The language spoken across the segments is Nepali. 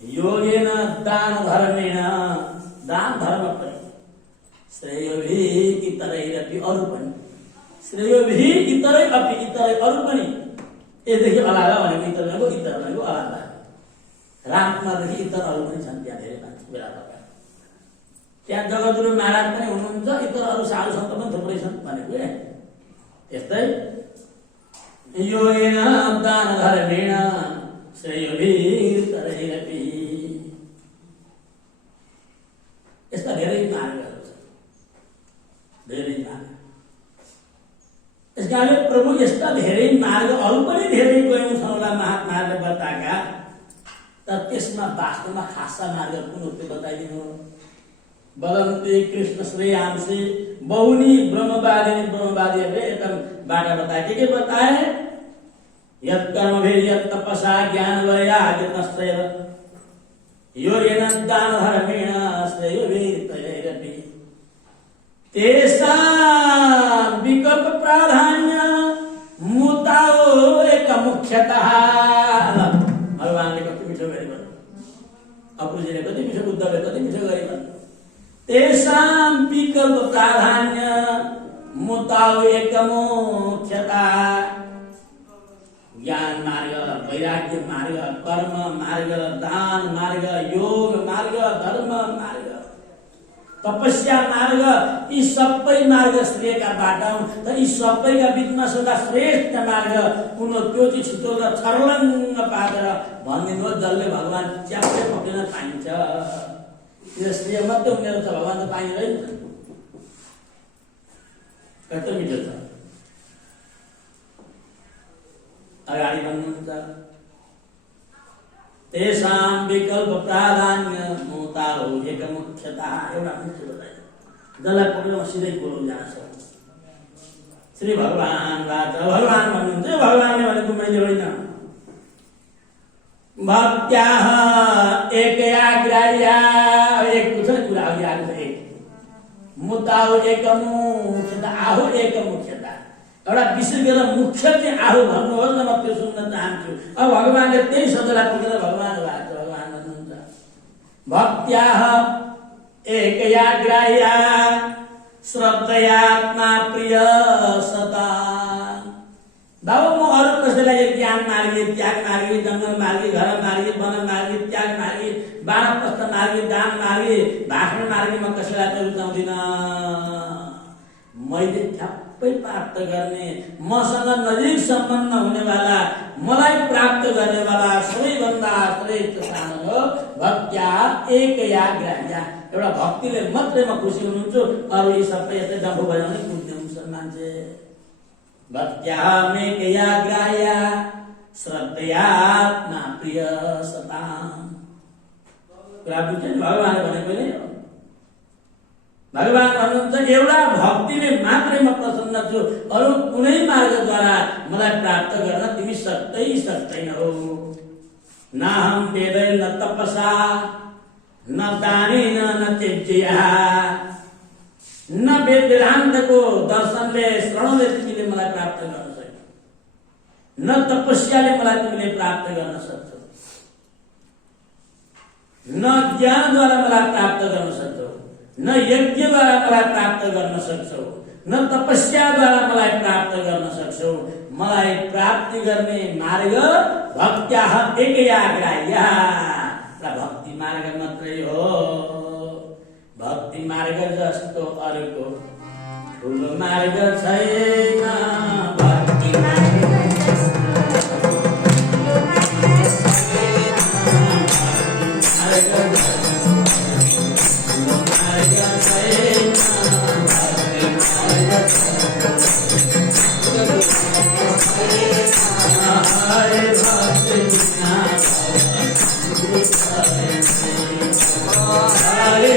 योगेन दान धर्मेण दान धर्म पनि श्रेयोभिः इतरैरपि अरु पनि श्रेयोभिः इतरै अपि इतरै अरु पनि यसदेखि अलावा भनेको इतर भनेको अलावा रामकुमारदेखि इतर अरु पनि छन् त्यहाँ धेरै मान्छे बेला तपाईँ त्यहाँ जगद्गुरु महाराज पनि हुनुहुन्छ इतर अरु साधु सन्त पनि थुप्रै छन् भनेको यस्तै योगेन दान धर्मेण श्रेयोभिरपि यस्ता धेरै मार्गहरू छन् धेरै मार्ग यस कारणले प्रभु यस्ता धेरै मार्गहरू पनि धेरै गयौँ छौँला महात्माहरूले बताएका तर त्यसमा वास्तवमा खासा मार्ग कुन हो त्यो बताइदिनु वदन्ति कृष्ण श्रेयांसी बहुनी ब्रह्मवादीहरूले यता बाटा बताए के बताए यत् कर्मभिः यत् तपसा ज्ञानवैराग्यतश्चैव योगेन दानधर्मेण श्रेयोभिरपि तेषां विकल्प प्राधान्य मुताओ एक मुख्यतः भगवानले कति मिठो गरी भन्नु अप्रुजीले कति मिठो बुद्धले कति मिठो गरी भन्नु तेषां विकल्प प्राधान्य मुताओ एक मुख्यतः ज्ञान मार्ग वैराग्य मार्ग कर्म मार्ग दान मार्ग योग मार्ग धर्म मार्ग तपस्या मार्ग यी सबै मार्ग श्रेयका बाटा हुन् र यी सबैका बिचमा सदा श्रेष्ठ मार्ग कुन त्यो चाहिँ छिटो र छर्लङ्ग पारेर भनिदिनु जसले भगवान च्याप्पै पक्रिन पाइन्छ त्यो श्रेय मात्रै उनीहरू छ भगवान त पाइँदैन कस्तो मिठो छ अगाडि भन्नुहुन्छ तेषां विकल्प प्राधान्य मुताओ एक मुख्यतः एउटा मुख्य बताइन्छ जसलाई पक्रेर सिधै बोलाउ जान सक्छ श्री भगवानबाट भगवान भन्नुहुन्छ भगवानले भनेको मैले होइन भक्त्याः एकयाग्राह्या एक छ कुरा अघि आएको छ एक मुताओ एक मुख्यतः आहो एक मुख्यतः एउटा विशेष गरेर मुख्य चाहिँ आहो भन्नुहोस् न म त्यो सुन्न चाहन्छु अब भगवानले त्यही शब्दलाई पक्रेर भगवान भन्नुहुन्छ भक्त्याः एकयाग्राह्या श्रद्धयात्मा प्रिय सता बाबु म अरू कसैलाई ज्ञान मार्गी त्याग मार्गी जङ्गल मार्गी घर मार्गी वन मार्गी त्याग मार्गी वानप्रस्थ मार्गी दान मार्गी भाषण मार्गी म कसैलाई त रुचाउँदिनँ मैले ठ्याप्पै प्राप्त गर्ने मसँग नजिक सम्बन्ध हुनेवाला मलाई प्राप्त गर्नेवाला सबैभन्दा श्रेष्ठ साधन हो भक्त्या एकयाग्राह्या एउटा भक्तिले मात्रै म खुसी हुनुहुन्छ अरू यी सबै यस्तै डम्फु बजाउने कुद्ने हुन्छ मान्छे भक्त्या एकयाग्राह्या श्रद्धयात्मा प्रिय सता कुरा बुझ्छ नि भगवानले भनेको नि भगवान भन्नुहुन्छ एउटा भक्तिले मात्रै म प्रसन्न छु अरू कुनै मार्गद्वारा मलाई प्राप्त गर्न तिमी सक्दैनौ न हम वेदैन न तपसा न दानेन न त्यज्यया न वेद वेदान्तको दर्शनले श्रवणले तिमीले मलाई प्राप्त गर्न सक्छौ न तपस्याले मलाई तिमीले प्राप्त गर्न सक्छौ न ज्ञानद्वारा मलाई प्राप्त गर्न सक्छौ न यज्ञद्वारा मलाई प्राप्त गर्न सक्छौ न तपस्याद्वारा मलाई प्राप्त गर्न सक्छौ मलाई प्राप्ति गर्ने मार्ग भक्त्याः एकयाग्राह्या भक्ति मार्ग मात्रै हो भक्ति मार्ग जस्तो अर्को ठुलो मार्ग छैन भक्ति मार्ग Hare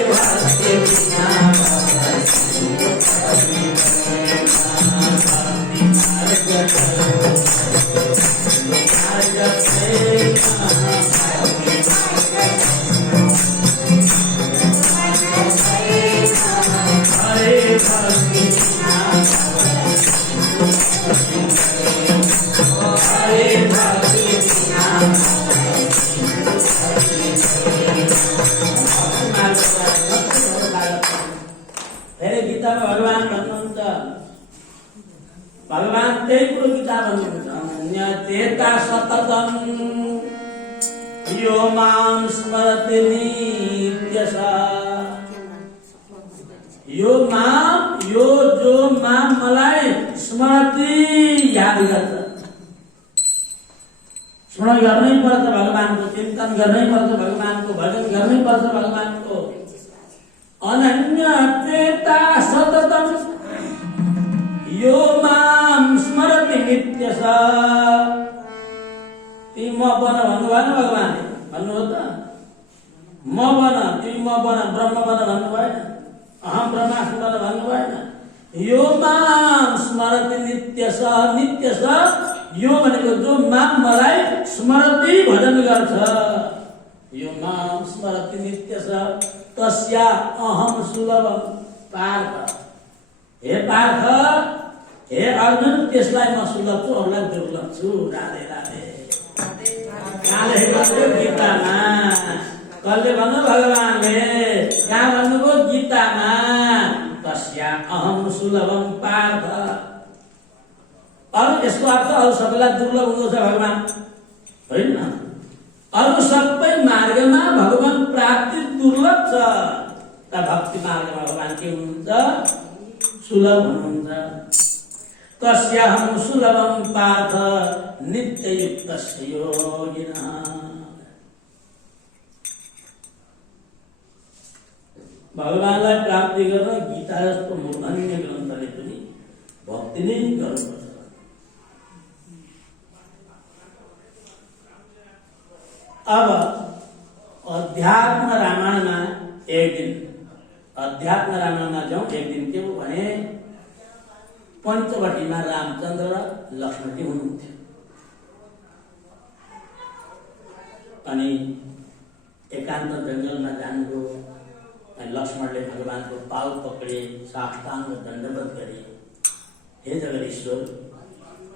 त्यही कुरो गीता भन्नुहुन्छ, अन्यतेता सततम् यो मां स्मरति नित्यशः। यो जो मां मलाई स्मरति याद गर्छ, स्मरण गर्नै पर्छ भगवानको, चिन्तन गर्नै पर्छ भगवानको, भजन गर्नै पर्छ भगवानको। अनन्यतेता सततम् यो मां स्मरति नित्यशः। तिमी म बन भन्नु भएन भगवानले, भन्नु हो त? म बन, तिमी म बन, ब्रह्म बन भन्नु भएन? अहम ब्रह्मास्मि बन भन्नु भएन? यो मां स्मरति नित्यशः। नित्यशः यो भनेको जो मां मलाई स्मरति भजन गर्छ, यो मां स्मरति नित्यशः तस्या अहम सुलभम। पार्थ, हे पार्थ, हे अर्जुन, त्यसलाई म सुलभ छु, अरूलाई दुर्लभ छु। राधे राधे। कहाँले भन्नुभयो? गीतामा। कसले भन्नु? भगवानले। कहाँ भन्नुभयो? गीतामा। तस्या अहम सुलभम पार्थ। अरू यसको अर्थ अरू सबैलाई दुर्लभ हुँदो छ भगवान होइन। अरू सबै मार्गमा भगवान प्राप्ति दुर्लभ छ, तर भक्ति मार्गमा भगवान के हुनुहुन्छ? सुलभ हुनुहुन्छ। तस्याहं सुलभं पार्थ नित्ययुक्तस्य योगिनः। भगवानलाई प्राप्ति गर्न गीता जस्तो मूर्धन्य ग्रन्थले पनि भक्ति नै गर्नुपर्छ। अब अध्यात्म रामायणमा एक दिन, अध्यात्म रामायणमा जाउँ। एक दिन के हो भने पञ्चवटीमा रामचन्द्र र लक्ष्मणजी हुनुहुन्थ्यो। अनि एकान्त जङ्गलमा जानुभयो। लक्ष्मणले भगवानको पाउ पकडे, साष्टाङ्ग दण्डवत गरे। हे जगदीश्वर,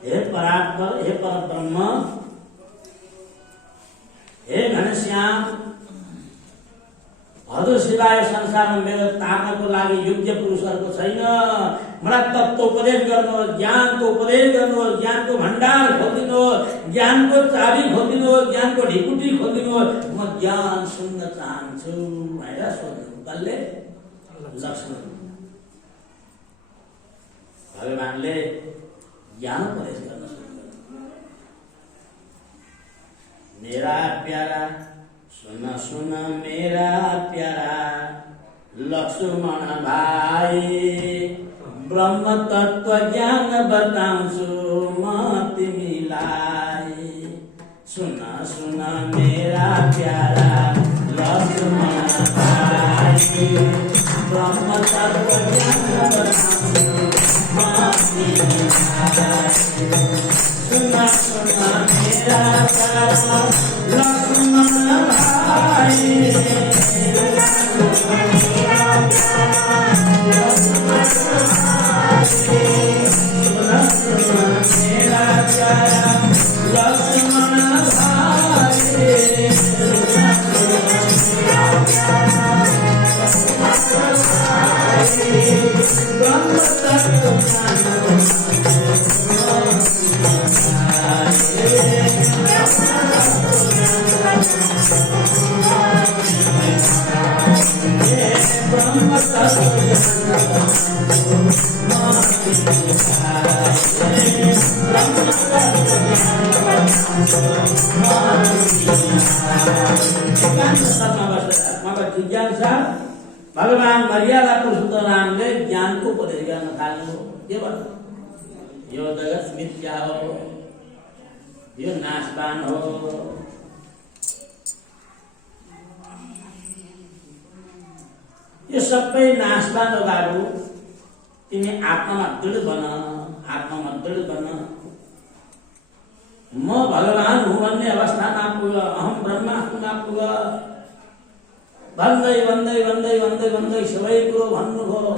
हे परात्पर, हे परब्रह्म, हे घनश्याम, हजुर सिवाय संसारमा मेरो तार्नको लागि योग्य पुरुषहरूको छैन। मलाई तत्त्वोपदेश गर्नुहोस्, ज्ञानको उपदेश गर्नुहोस्, ज्ञानको भण्डार खोलिदिनुहोस्, ज्ञानको चाबी खोलिदिनुहोस्, ज्ञानको ढिकुटी खोलिदिनुहोस्। म ज्ञान सुन्न चाहन्छु भनेर सोध्नु। कसले? लक्ष्मण। भगवानले ज्ञान उपदेश गर्न सक्नु। मेरा प्यारा सुन सुन मेरा प्यारा लक्ष्मण भाइ, ब्रह्म तत्व ज्ञान बताउँछु म तिमीलाई। सुन सुन मेरा प्यारा लक्ष्मण भाइ, ब्रह्म तत्व ज्ञान बताउँछु म तिमीलाई। सुन सुन मेरा प्यारा लक्ष्मण भाइ, भगवान मर्यादा पुरुषोत्तम रामले ज्ञानको उपदेश गर्न थाल्नु। के भन्नु? यो जगत मिथ्या हो, यो नाशवान हो। यो सबै नाशवान हो बाबु। तिमी आत्मामा दृढ बन, आत्मामा दृढ बन। म भगवान हुँ भन्ने अवस्थामा पुग, अहम ब्रह्मास्मिमा पुग। भन्दै भन्दै भन्दै भन्दै भन्दै सबै कुरो भन्नुभयो।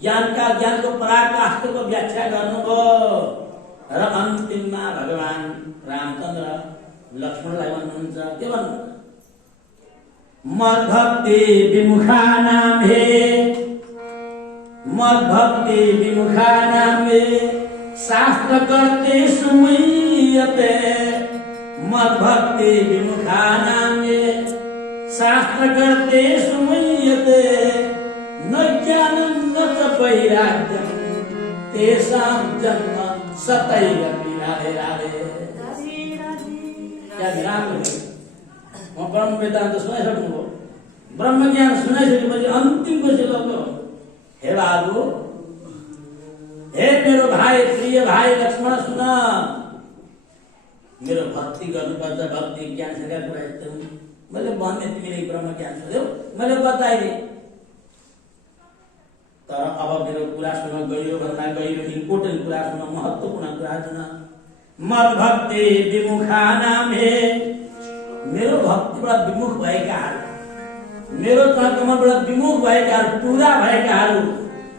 ज्ञानको पराकाष्ठको व्याख्या गर्नुभयो र अन्तिममा भगवान रामचन्द्र लक्ष्मणलाई भन्नुहुन्छ। के भन्नुहुन्छ? मद्भक्ति विमुखानां हे, मद्भक्ति विमुखानां हे शास्त्र करते सुमुह्यते मद भक्ति विमुखा नामे शास्त्र करते सुमुह्यते न ज्ञानं न च वैराग्यं तेषां जन्म सतैव राधे राधे। क्या विराम है? म ब्रह्म वेदांत सुनाइसक्नुभयो, ब्रह्म ज्ञान सुनाइसकेपछि अन्तिम पछि लोग हे बाबु, हे मेरो भाइ, प्रिय भाइ लक्ष्मण सुन, मेरो भक्ति गर्नुपर्छ, भक्ति ज्ञान सँगै कुरा एकदम मैले भन्ने तिमीले ब्रह्म ज्ञान सुन्यौ, मैले बताइदिएँ। तर अब मेरो कुरा सुन, गहिरो भन्दा गहिरो इम्पोर्टेन्ट कुरा सुन, महत्त्वपूर्ण कुरा सुन। मद भक्ति विमुखा नाम हे, मेरो भक्तिबाट विमुख भएकाहरू, मेरो चरणकमलबाट विमुख भएकाहरू, टुरा भएकाहरू,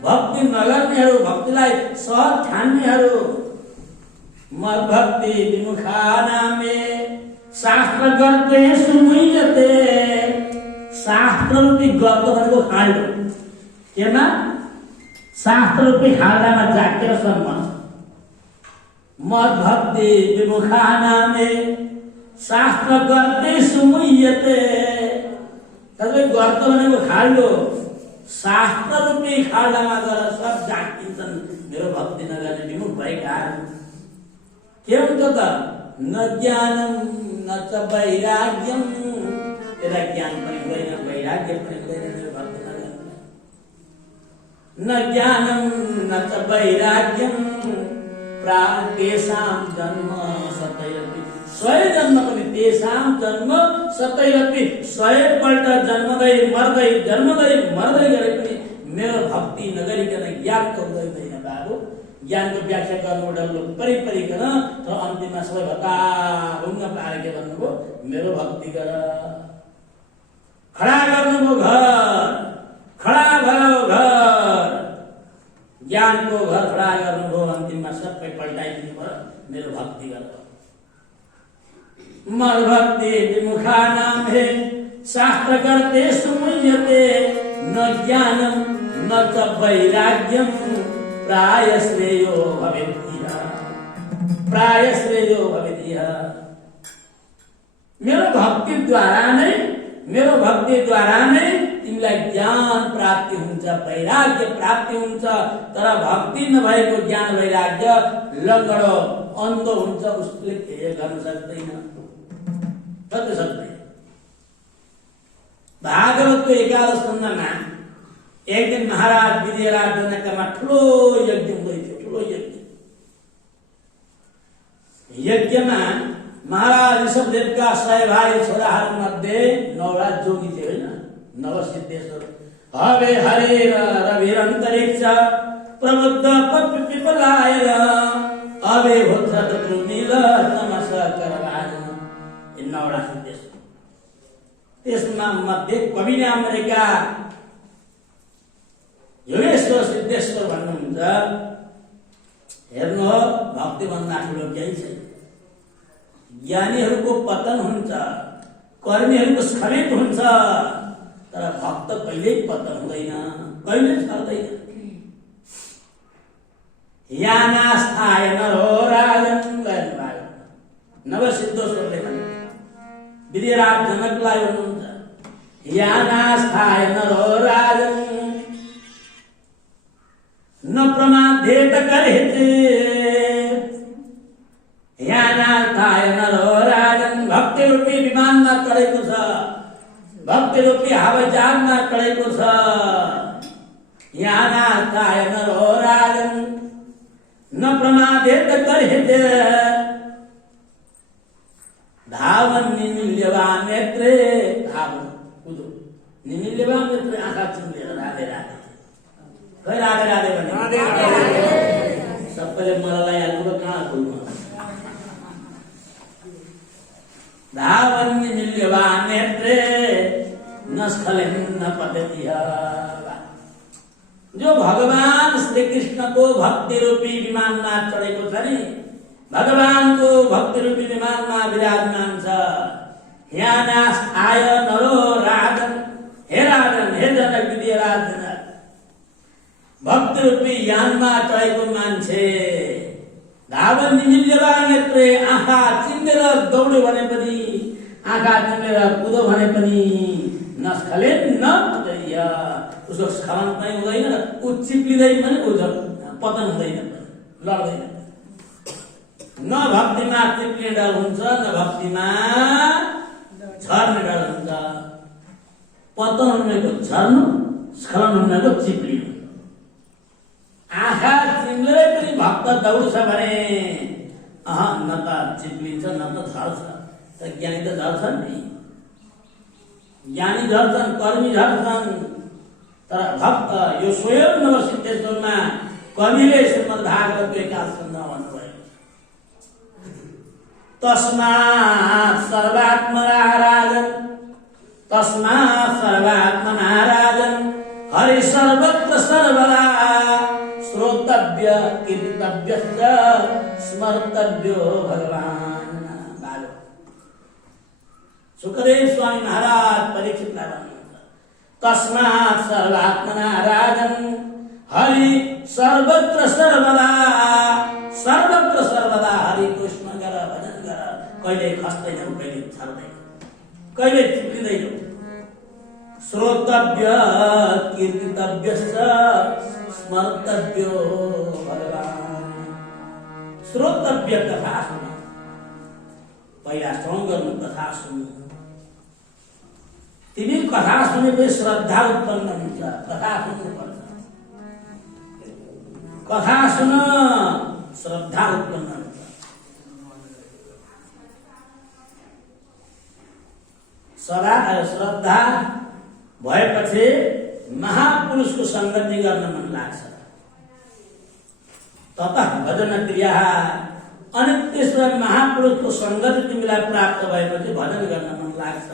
भक्ति नगर्नेहरू, भक्तिलाई सहज ठान्नेहरू, मद भक्ति विमुखा नामे शास्त्र गर्ते सुमुह्यते। शास्त्र रूपी गर्द भनेको खाल्डो, केमा? शास्त्र रूपी खाल्डामा झाकेर सम्म। मद भक्ति विमुखा नामे शास्त्र गर्ते सुमुह्यते। तपाईँ गर्द भनेको खाल्डो, शास्त्र रूपी खाल्डामा गएर सब झाकिन्छन् मेरो भक्ति नगर्ने विमुख भएकाहरू। के हुन्छ त? न ज्ञानं न च वैराग्यं, त्यसलाई ज्ञान पनि हुँदैन, वैराग्य पनि हुँदैन मेरो भक्ति नगर्ने। न ज्ञानं न च वैराग्यं तेषां जन्म सतैरपि, 100 जन्म पनि तेषां जन्म सतैरपि, 100 पल्ट जन्मदै मर्दै जन्मदै मर्दै गरे पनि मेरो भक्ति नगरिकन ज्ञान त हुँदैन बाबु। ज्ञानको व्याख्या गर्नु परिपरिकन र अन्तिममा सबै भताभुङ्ग पारेर के भन्नुभयो? मेरो भक्ति गर। खडा गर्नुभयो घर, खडा भयो घर, ज्ञानको घर खडा गर्नुभयो, अन्तिममा सबै पल्टाइदिनु भयो, मेरो भक्ति गर। मद भक्ति विमुखा नाम हे शास्त्र करते सुमुह्यते न ज्ञानं न च वैराग्यं प्राय श्रेयो भवेदिह, प्राय श्रेयो भवेदिह। मेरो भक्ति द्वारा नै तिमीलाई ज्ञान प्राप्ति हुन्छ, वैराग्य प्राप्ति हुन्छ। तर भक्ति नभएको ज्ञान वैराग्य लङ्गडो अन्त हुन्छ, उसले केही गर्न सक्दैन, सक्दै सक्दैन। भागवतको 11 स्कन्धमा एक दिन महाराज विजयराज जनकमा ठुलो यज्ञ हुँदै थियो, ठुलो यज्ञ। यज्ञमा महाराज ऋषभदेवका 100 भाइ छोराहरू मध्ये 9 जोगी थिए, होइन? नवसिद्धेश्वर हवे हरे रविरन्तरिक्ष प्रबुद्ध पिपलाएर अबे होत्र नील नमस्कार करवाय। 9 सिद्धेश्वर, त्यसमा मध्ये कवि नाम रहेका योगेश्वर सिद्धेश्वर भन्नुहुन्छ। हेर्नु, भक्ति भन्दा ठुलो केही छैन। ज्ञानीहरूको पतन हुन्छ, कर्मीहरूको स्खलित हुन्छ, तर भक्त कहिल्यै पतन हुँदैन, कहिल्यै छर्दैन। यानास्थाय नरो राजन गर्नुभयो नवसिद्धेश्वरले भन्नु, विजयराज जनकलाई भन्नुहुन्छ, यानास्थाय नरो राजन न प्रमादेत करेते। यानास्थाय नरो राजन, भक्ति रूपी विमानमा चढेको छ, भक्ति रूपी हवाईजहाजमा चढेको छ। यानास्थाय नरो राजन न प्रमादेत करेते। धावन निमिल्यवान नेत्रे, धावन कुदो निमिल्यवान नेत्रे, आँखा चिम्लेर राधे राधे। खै राधे राधे भने सबैले मलाई हाल्नु कहाँ खोल्नु। धावन निमिल्यवान नेत्रे न स्खलिन न पतति। जो भगवान श्री कृष्णको भक्ति रूपी विमानमा चढेको छ नि, भगवानको भक्ति रूपी विमानमा विराजमान छ। यानास्थाय नरो राजन, हे राजन, हे जनक, विजयराज जनक, भक्ति रूपी यानमा चढेको मान्छे धावन निमिल्यवा नेत्रे, आँखा चिम्लेर दौड्यो भने पनि, आँखा चिम्लेर कुदो भने पनि नस्खलेन न हुँदैन, उसको स्खलन पनि हुँदैन, ऊ चिप्लिँदै पनि पतन हुँदैन, लड्दैन। न भक्तिमा चिप्लिने डर हुन्छ, न भक्तिमा झर्ने डर हुन्छ। पतन हुनेको झर्नु, स्खलन हुनेको चिप्लिनु। आँखा चिम्लेरै पनि भक्त दौड्छ भने न त चिप्लिन्छ न त झर्छ। त ज्ञानी त झर्छन् नि, ज्ञानी झर्छन्, कर्मी झर्छन्। तर भक्त यो स्वयं नवसिद्धेश्वरमा कविले श्रीमद् भागवतको 81 स्कन्धमा भन्नुभयो, तस्मात् सर्वात्मना राजन्, तस्मात् सर्वात्मना राजन्, हरि सर्वत्र सर्वदा श्रोतव्य कीर्तव्य स्मर्तव्यो भगवान्। सुखदेव स्वामी महाराज परीक्षितलाई भन्नुहुन्छ, तस्मात् सर्वात्मना राजन्, हरि सर्वत्र सर्वदा, सर्वत्र सर्वदा हरि कृष्ण गर, भजन गर। कहिले खस्दैनौ, कहिले छर्दैन, कहिले चिप्लिँदैनौ। श्रोतव्य कीर्तितव्य स्मर्तव्यो भगवान्। श्रोतव्य कथा सुन्नु, पहिला श्रवण गर्नु, कथा सुन्नु। तिमी कथा सुनेपछि श्रद्धा उत्पन्न हुन्छ, कथा सुन्नुपर्छ। कथा सुन, श्रद्धा उत्पन्न हुन्छ। सदा श्रद्धा भएपछि महापुरुषको संगति गर्न मन लाग्छ। ततः भजन क्रिया, अनि त्यसमा महापुरुषको संगति तिमीलाई प्राप्त भएपछि भजन गर्न मन लाग्छ।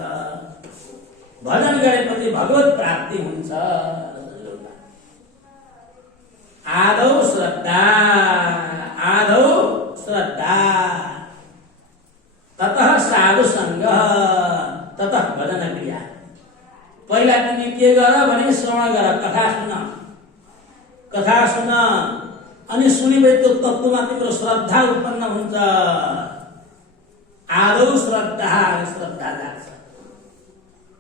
भजन गरेपछि भगवत प्राप्ति हुन्छ। आदौ श्रद्धा, आदौ श्रद्धा, ततः साधु संग, ततः भजन क्रिया। पहिला तिमी के गर भने श्रवण गर, कथा सुन, कथा सुन। अनि सुनिभए त्यो तत्त्वमा तिम्रो श्रद्धा उत्पन्न हुन्छ। आदौ श्रद्धा, श्रद्धा लाग्छ।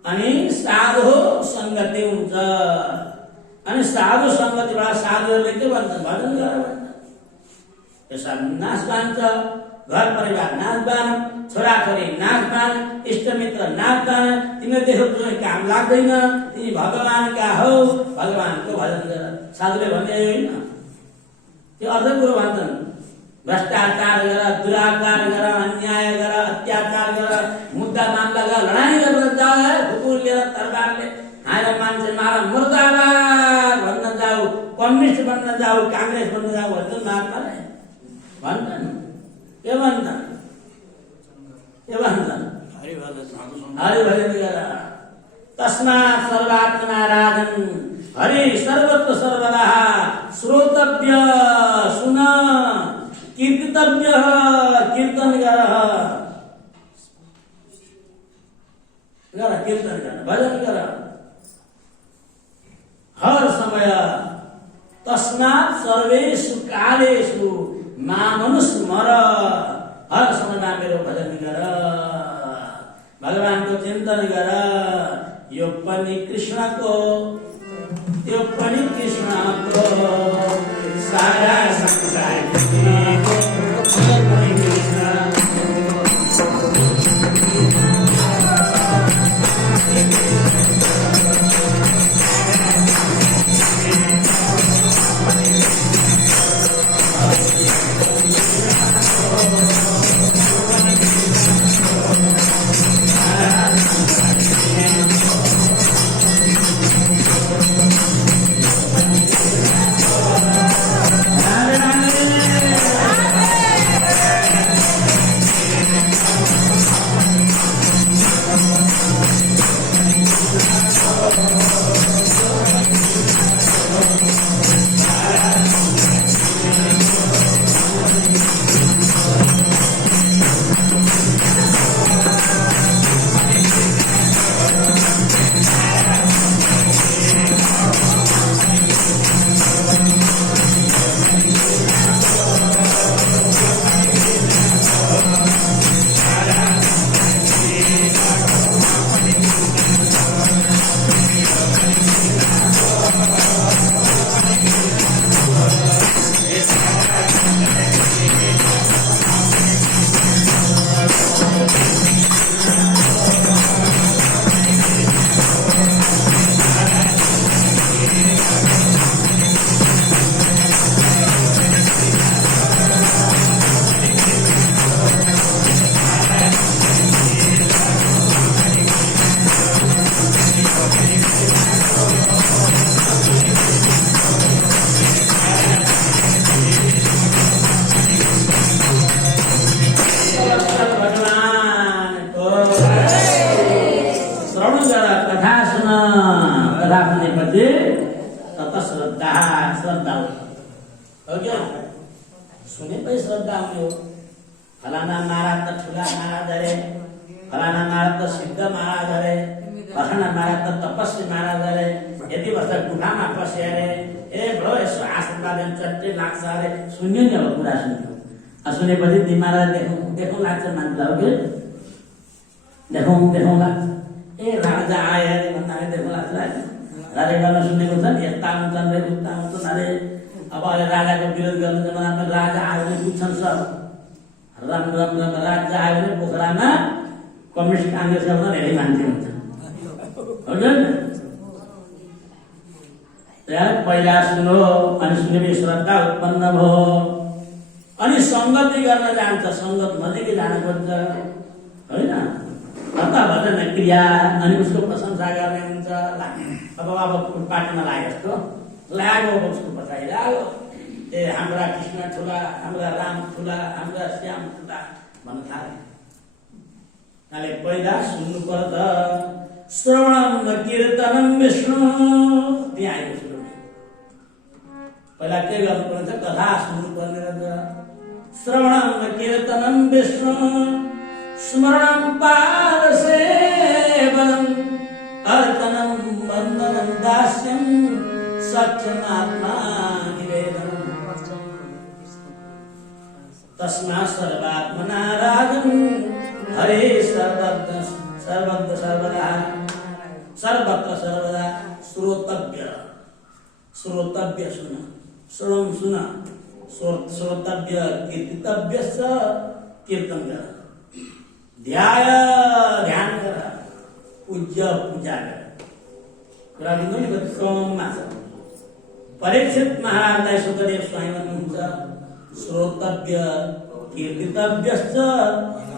अनि साधु संगति हुन्छ। अनि साधु संगतिबाट साधुहरूले के भन्छन्? भजन गर भन्छन्। यसो नाच बान्छ, घर परिवार नाच बान, छोराछोरी नाच बान, इष्टमित्र नाच बान। तिमीले देख्यो काम लाग्दैन, तिमी भगवानका हौ, भगवानको भजन गर। साधुले भन्ने होइन, त्यो अर्कै कुरो भन्छन्। भ्रष्टाचार गर, दुराचार गर, अन्याय गर, अत्याचार गर, मुद्दा मामला गर, लडाई गरेर जाऊ, हुकुम लिएर तरबारले हाएर मान्छे मार, मुर्दाबाद भन्न जाऊ, कम्युनिस्ट बन्न जाऊ, काङ्ग्रेस बन्न जाऊ भन्छन् महात्माले भन्छन्। के भन्छन्? के भन्छन्? हरिभजन गर। तस्मात् सर्वात्मना राजन्, हरि सर्वत्र सर्वदा श्रोतव्य, सुन। कीर्तितव्य, कीर्तन गर, कीर्तन गर, भजन गर हर समय। तस्मात् सर्वेषु कालेषु मामनुस्मर, हर समयमा मेरो भजन गर, भगवानको चिन्तन गर। यो पनि कृष्णको, यो पनि कृष्णको, सारा संसारको पनि कृष्ण। Hare श्रवण गर कथा सुन कथा सुनेपछि तत श्रद्धा श्रद्धा हो क्या सुनेपछि श्रद्धा हुने हो फलाना महाराज त ठुला महाराज अरे फलाना महाराज त सिद्ध महाराज अरे फलाना महाराज त तपस्वी महाराज अरे यति वर्ष गुफामा बसे अरे ए भो यसो आशीर्वाद चट्टै लाग्छ अरे सुन्यो नि अब कुरा सुन्यो सुनेपछि ती महाराज देखौँ लाग्छ मान्छेलाई हो कि देखौँ लाग्छ ए राजा आए अरे भन्दाखेरि देखौँ लाग्छ राजा गर्न सुनेको छ नि यस्ता हुन्छन् रे उस्ता हुन्छन् अरे अब अहिले राजाको विरोध गर्नु जमानामा राजा आयो भने बुझ्छन् सर राम राजा आयो भने पोखरामा कम्युनिस्ट काङ्ग्रेसका पनि धेरै मान्छे हुन्छ पहिला सुनो अनि सुनेपछि श्रद्धा उत्पन्न भयो अनि संगति गर्न जान्छ संगत नजिकै जान खोज्छ होइन कथा भजन क्रिया अनि उसको प्रशंसा गर्ने हुन्छ अब पार्टीमा लाग्यो जस्तो लाग्यो उसको पछाडि लाग्यो ए हाम्रा कृष्ण ठुला हाम्रा राम ठुला हाम्रा श्याम ठुला भन्न थाले पहिला सुन्नु पर्दा श्रवणम कीर्तनम विष्णु त्यहाँ आएको सुरु पहिला के गर्नु पर्छ कथा सुन्नु पर्ने रहेछ श्रवणम कीर्तनम विष्णु स्मरणम पाद सेवनम अर्चनम वन्दनम दास्यम सत्यमात्मा निवेदनम तस्मा सर्वात्मना राजन हरे सर्वत्र सर्वदा श्रोतव्य सुन श्रवण सुन श्रोतव्य कीर्तितव्य कीर्तन कर ध्यान कर पूजा कर कुरा दिनु नि क्रममा छ परीक्षित महाराजलाई सुखदेव स्वामी भन्नुहुन्छ श्रोतव्य कीर्तितव्य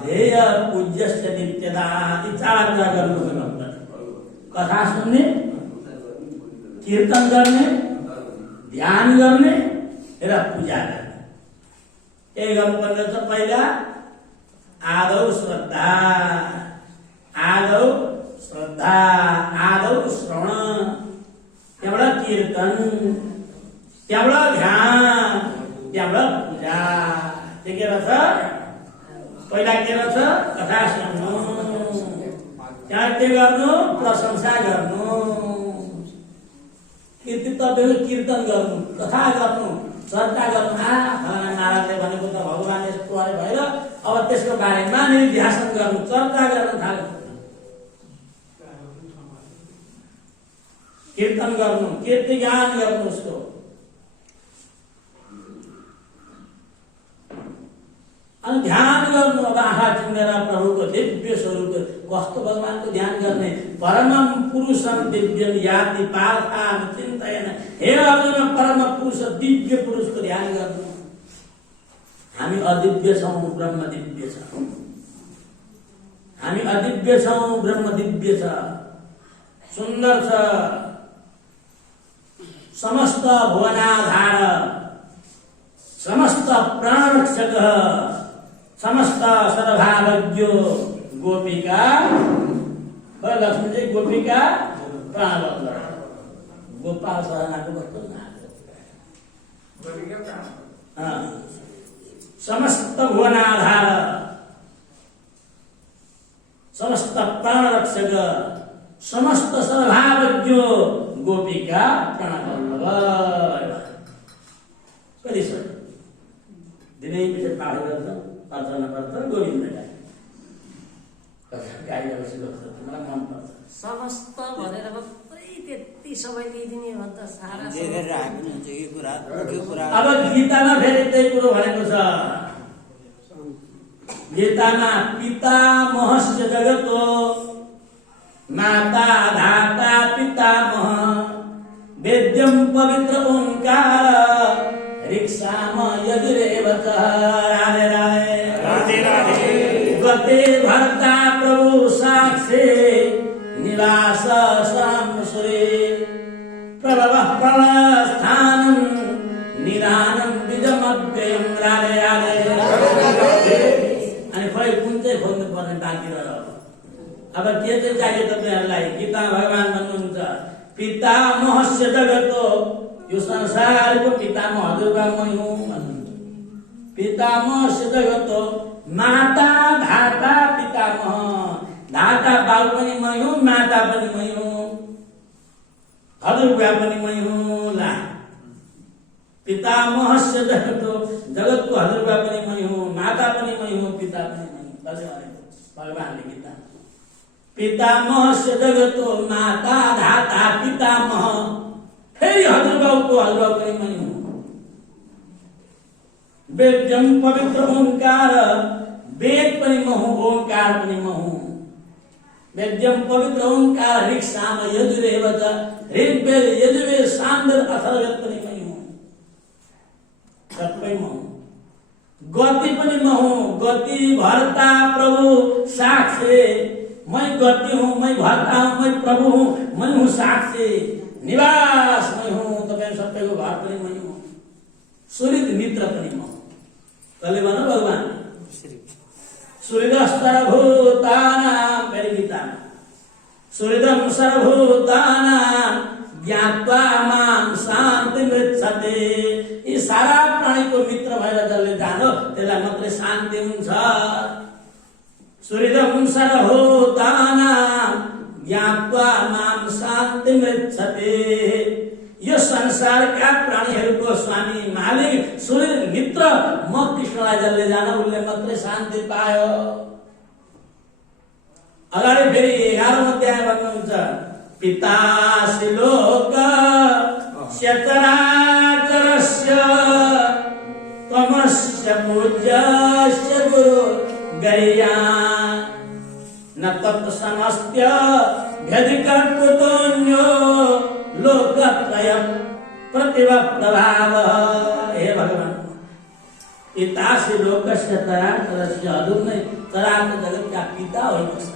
ध्येय पूज्यश्च नित्यदा यी चार कुरा गर्नुपर्छ कथा सुन्ने कीर्तन गर्ने ध्यान गर्ने र पूजा गर्ने के गर्नुपर्ने छ पहिला आदौ श्रद्धा आदौ श्रवण त्यहाँबाट कीर्तन त्यहाँबाट ध्यान त्यहाँबाट पूजा के रहेछ पहिला के रहेछ कथा सुन्नु त्यहाँ के गर्नु प्रशंसा गर्नु कीर्तितव्य कीर्तन गर्नु कथा गर्नु चर्चा गर्नु फलाना महाराजले भनेको त भगवान यस्तो अरे भएर अब त्यसको बारेमा निर्ध्यासन गर्नु चर्चा गर्न थाल्नु कीर्तन गर्नु कीर्ति ज्ञान गर्नु उसको अनि ध्यान गर्नु अब आँखा चिनेर प्रभुको दिव्य स्वरूप कस्तो भगवानको ध्यान गर्ने परमम पुरुषम दिव्यम याति पार्थान चिन्तयन हे अर्जुन परम पुरुष दिव्य पुरुषको ध्यान गर्नु हामी अदिव्य छौँ ब्रह्म दिव्य छ हामी अदिव्य छौँ ब्रह्म दिव्य छ सुन्दर छ समस्त भुवनाधार समस्त प्राणरक्षक समस्त सर्वभावज्ञ गोपिका लक्ष्मी जी गोपिका प्राणवल्लभ गोपाल शरणाको कस्तो समस्त भुवनाधार समस्त प्राणरक्षक समस्त सर्वभावज्ञ गोपिका प्राणवल्लभ कति छ दिनै पछि पाठ गर्छ अर्चना गर्छ गोविन्दलाई गाईलाई मलाई मन पर्छ समस्त भनेर मात्रै त्यति सबै लिइदिने हो त सारा अब गीतामा फेरि त्यही कुरो भनेको छ गीतामा पितामहस्य जगतो माता धाता पितामह वेद्यम पवित्र ओंकार रिक्साम यजुरेव च राधे राधे गते भर्ता प्रभु साक्षे निवास सामसुरे प्रभव प्रणस्थानं निदानं विजमव्ययं राधे राधे अनि खोइ कुन चाहिँ खोज्नु पर्ने बाँकी रह्यो अब के आश्चर्य जागे तपाईहरुलाई। गीता भगवान भन्नुहुन्छ पितामहस्य जगतो, यो संसारको पितामह हजुरबा मै हुँ भन्नुहुन्छ। पितामहस्य जगतो माता धाता पितामह, धाता बाउ पनि मै हुँ, माता पनि मै हुँ, हजुरबा पनि मै हुँ। ला पितामहस्य जगतो, जगतको हजुरबा पनि मै हुँ, माता पनि मै हुँ, पिता पनि मै हुँ। कसले भनेको? भगवानले गीता। पितामहस्य जगतो माता धाता पितामह, फेरि हजुरबाउको हजुरबा पनि मै हुँ। वेद्यम पवित्र ओंकार, वेद पनि म हुँ, ओंकार पनि म हुँ। वेद्यम पवित्र ओंकार ऋक् साम यजुरेव च, ऋग्वेद यजुर्वेद सामवेद अथर्ववेद पनि मै हुँ। सबै म हुँ। गति पनि म हुँ, गति भर्ता प्रभु साक्षी, मैं गति हूँ, मैं भर्ता हूँ, मैं प्रभु हूँ, मैं हूँ साक्षी, निवास मैं हूँ, तपाईँ सबैको घर पनि मै हुँ। सुहृद मित्र पनि म हुँ। कसले भन्नु? भगवान। सुहृदः सर्वभूतानां, मेरो गीतामा सुहृदं सर्वभूतानां ज्ञात्वा मां शान्तिमृच्छते। यी सारा प्राणीको मित्र भएर जसले जानो त्यसलाई मात्रै शान्ति हुन्छ। सुहृदं सर्वभूतानां ज्ञात्वा मां शान्तिमृच्छते। यो संसारका प्राणीहरूको स्वामी मालिक सुहृद मित्र म कृष्णलाई जसले जानो उसले मात्रै शान्ति पायो। अगाडि फेरि 11औं अध्याय भन्नुहुन्छ पितासि लोकस्य चराचरस्य त्वमस्य पूज्यस्य गुरु गरीया न तत्समस्त्य व्यधिकर्तृतोऽन्यो लोकत्रय प्रतिभा प्रभाव। हे भगवान, पितासि लोकस्य चराचरस्य, हजुर नै चराचर जगतका पिता हुनुहुन्छ।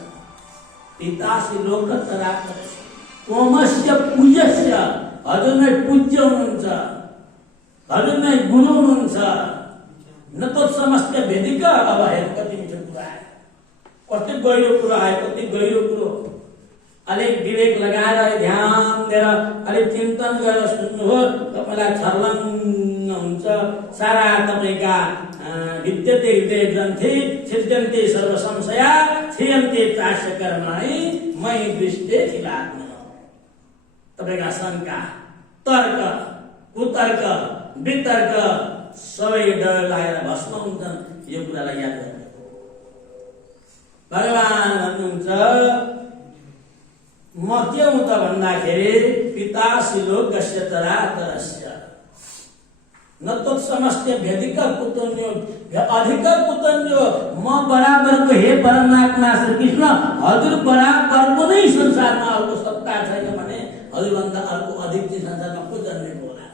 पितासि लोक चराचरस्य त्वमस्य पूज्यस्य, हजुर नै पूज्य हुनुहुन्छ, हजुर नै गुरु हुनुहुन्छ। न तत्समस्त्य व्यधिक। अब हेर कति मिठो कुरा आयो, कति गहिरो कुरा आयो, कति गहिरो कुरो। अलिक विवेक लगाएर ध्यान दिएर अलिक चिन्तन गरेर सुन्नुभयो, तपाईँलाई छर्लङ्ग हुन्छ। सारा तपाईँका विद्यते हृदय ग्रन्थि छिद्यन्ते सर्व संशया क्षीयन्ते चास्य कर्माणि मयि दृष्टे खिलात्म। तपाईँका शङ्का, तर्क, कुतर्क, वितर्क सबै डर लागेर भस्म हुन्छन्। यो कुरालाई याद गर्नु। भगवान भन्नुहुन्छ म के हुँ त भन्दाखेरि पितासि लोकस्य चराचरस्य न तत्समस्त्य व्यधिक कुतन्यो, अधिक कुतन्यो। म बराबरको हे परमात्मा श्री कृष्ण हजुर बराबरको नै संसारमा अर्को सत्ता छैन भने हजुरभन्दा अर्को अधिक चाहिँ संसारमा को जन्मेको होला?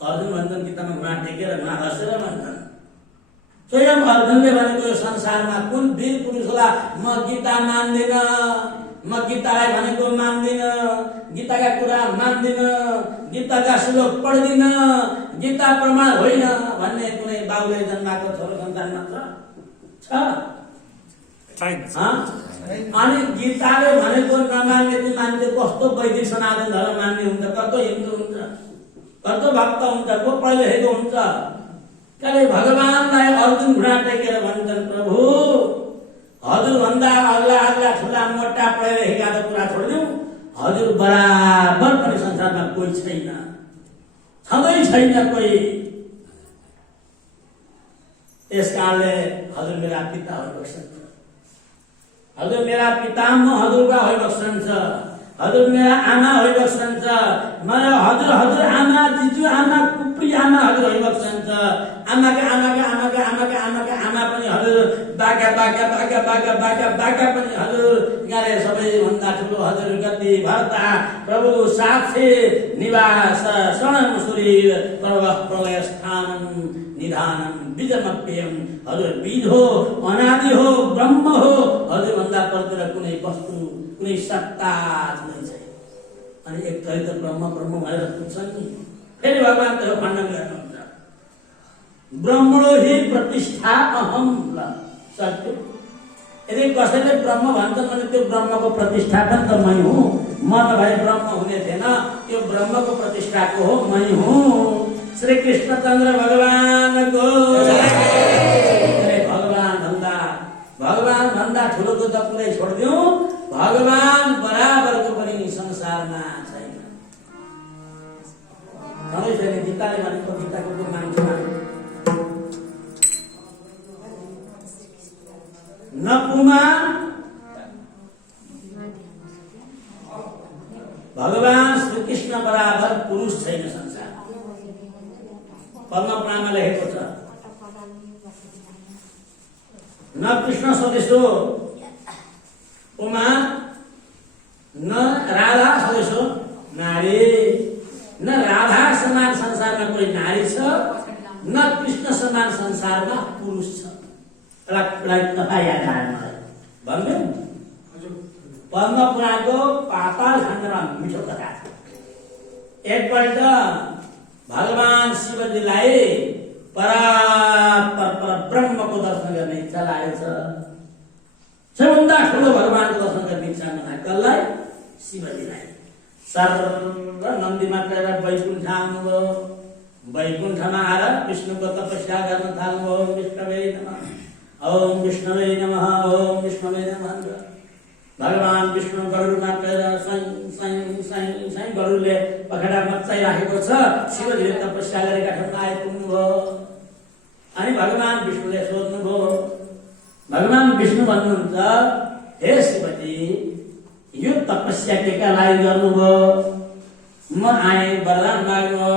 अर्जुन भन्छन् गीतामा घुँडा टेकेर घुँडा हँसेर भन्छन्। स्वयं अर्जुनले भनेको यो संसारमा कुन वीर पुरुष होला? म गीता मान्दिन, म गीतालाई भनेको मान्दिन, गीताका कुरा मान्दिन, गीताका श्लोक पढ्दिन, गीता प्रमाण होइन भन्ने कुनै बाबुले जन्माएको छोरो सन्तान मात्र छ? अनि गीताले भनेको नमान्ने त्यो मान्छे कस्तो वैदिक सनातन धर्म मान्ने हुन्छ, कस्तो हिन्दू हुन्छ, कस्तो भक्त हुन्छ, को पढे लेखेको हुन्छ? कहिले भगवानलाई अर्जुन घुँडा टेकेर भन्छन् प्रभु हजुर भन्दा अग्ला अग्ला ठुला मोटा पढेर लेखेका त कुरा छोडिदिउँ, हजुर बराबर पनि संसारमा कोही छैन, छँदै छैन कोही। त्यस कारणले हजुर मेरा पिता भइबस्नुहुन्छ, हजुर मेरा पितामह हजुरबा भइबस्नुहुन्छ, हजुर मेरा आमा भइबस्नुहुन्छ, मेरो हजुर हजुर आमा जिजु आमा कुप्री आमा हजुर भइबस्नुहुन्छ, आमाका आमाका आमाका आमाका आमाका आमा पनि हजुर, बाका बाका बाका बाका बाका बाका पनि हजुर, यहाँले सबैभन्दा ठुलो हजुर गति भर्ता प्रभु साक्षी निवास शरणम शरीर प्रभ प्रलय स्थानम निधानम बीजमप्यम। हजुर बीज हो, अनादि हो, ब्रह्म हो, हजुर भन्दा परतिर कुनै वस्तु कुनै सत्ता नै छैन। अनि एक चरित्र ब्रह्म ब्रह्म भएर पुग्छन् नि। फेरि भगवान त्यो खण्डन गर्नुहुन्छ ब्रह्मणो हि प्रतिष्ठा अहम। ल सत्य यदि कसैले ब्रह्म भन्छ भने त्यो ब्रह्मको प्रतिष्ठापन त मै हुँ। म त भाइ ब्रह्म हुने थिएन, त्यो ब्रह्मको प्रतिष्ठाको हो मै हुँ। श्री कृष्णचन्द्र भगवानको भगवान भन्दा ठुलोको त पुरै छोडिदिउँ, भगवान बराबरको पनि संसारमा छैन। छँदै छैन। गीताले भनेको गीताको मान्छेमा न पुमान भगवान श्री कृष्ण बराबर पुरुष छैन संसार। पद्मपुराणमा लेखेको छ न कृष्ण सदृशो उमा न राधा सदृशो नारी। न राधा समान संसारमा कोही नारी छ, न कृष्ण समान संसारमा पुरुष छ। तपाईँ याद आयो मलाई भन्नु। पद्मपुराणको पाताल खण्डमा मिठो कथा छ। एकपल्ट भगवान शिवजीलाई ब्रह्मको दर्शन गर्ने इच्छा लागेको छ। सबभन्दा ठुलो भगवानको दर्शन गर्ने इच्छा नभए कसलाई? शिवजीलाई। सर्व नन्दी मात्र वैकुण्ठ आउनुभयो। वैकुण्ठमा आएर विष्णुको तपस्या गर्न थाल्नुभयो। विष्णुवे नमः, ओम विष्णुवे नमः, ओम विष्णुवे नमः। भगवान विष्णु गरुडमा गरुडले पखेटा मच्चाइराखेको छ। शिवजीले तपस्या गरेका ठाउँमा आइपुग्नुभयो। अनि भगवान विष्णुले सोध्नुभयो। भगवान विष्णु भन्नुहुन्छ, हे शिवजी, यो तपस्या के का लागि गर्नुभयो? म आए वरदान माग्नु।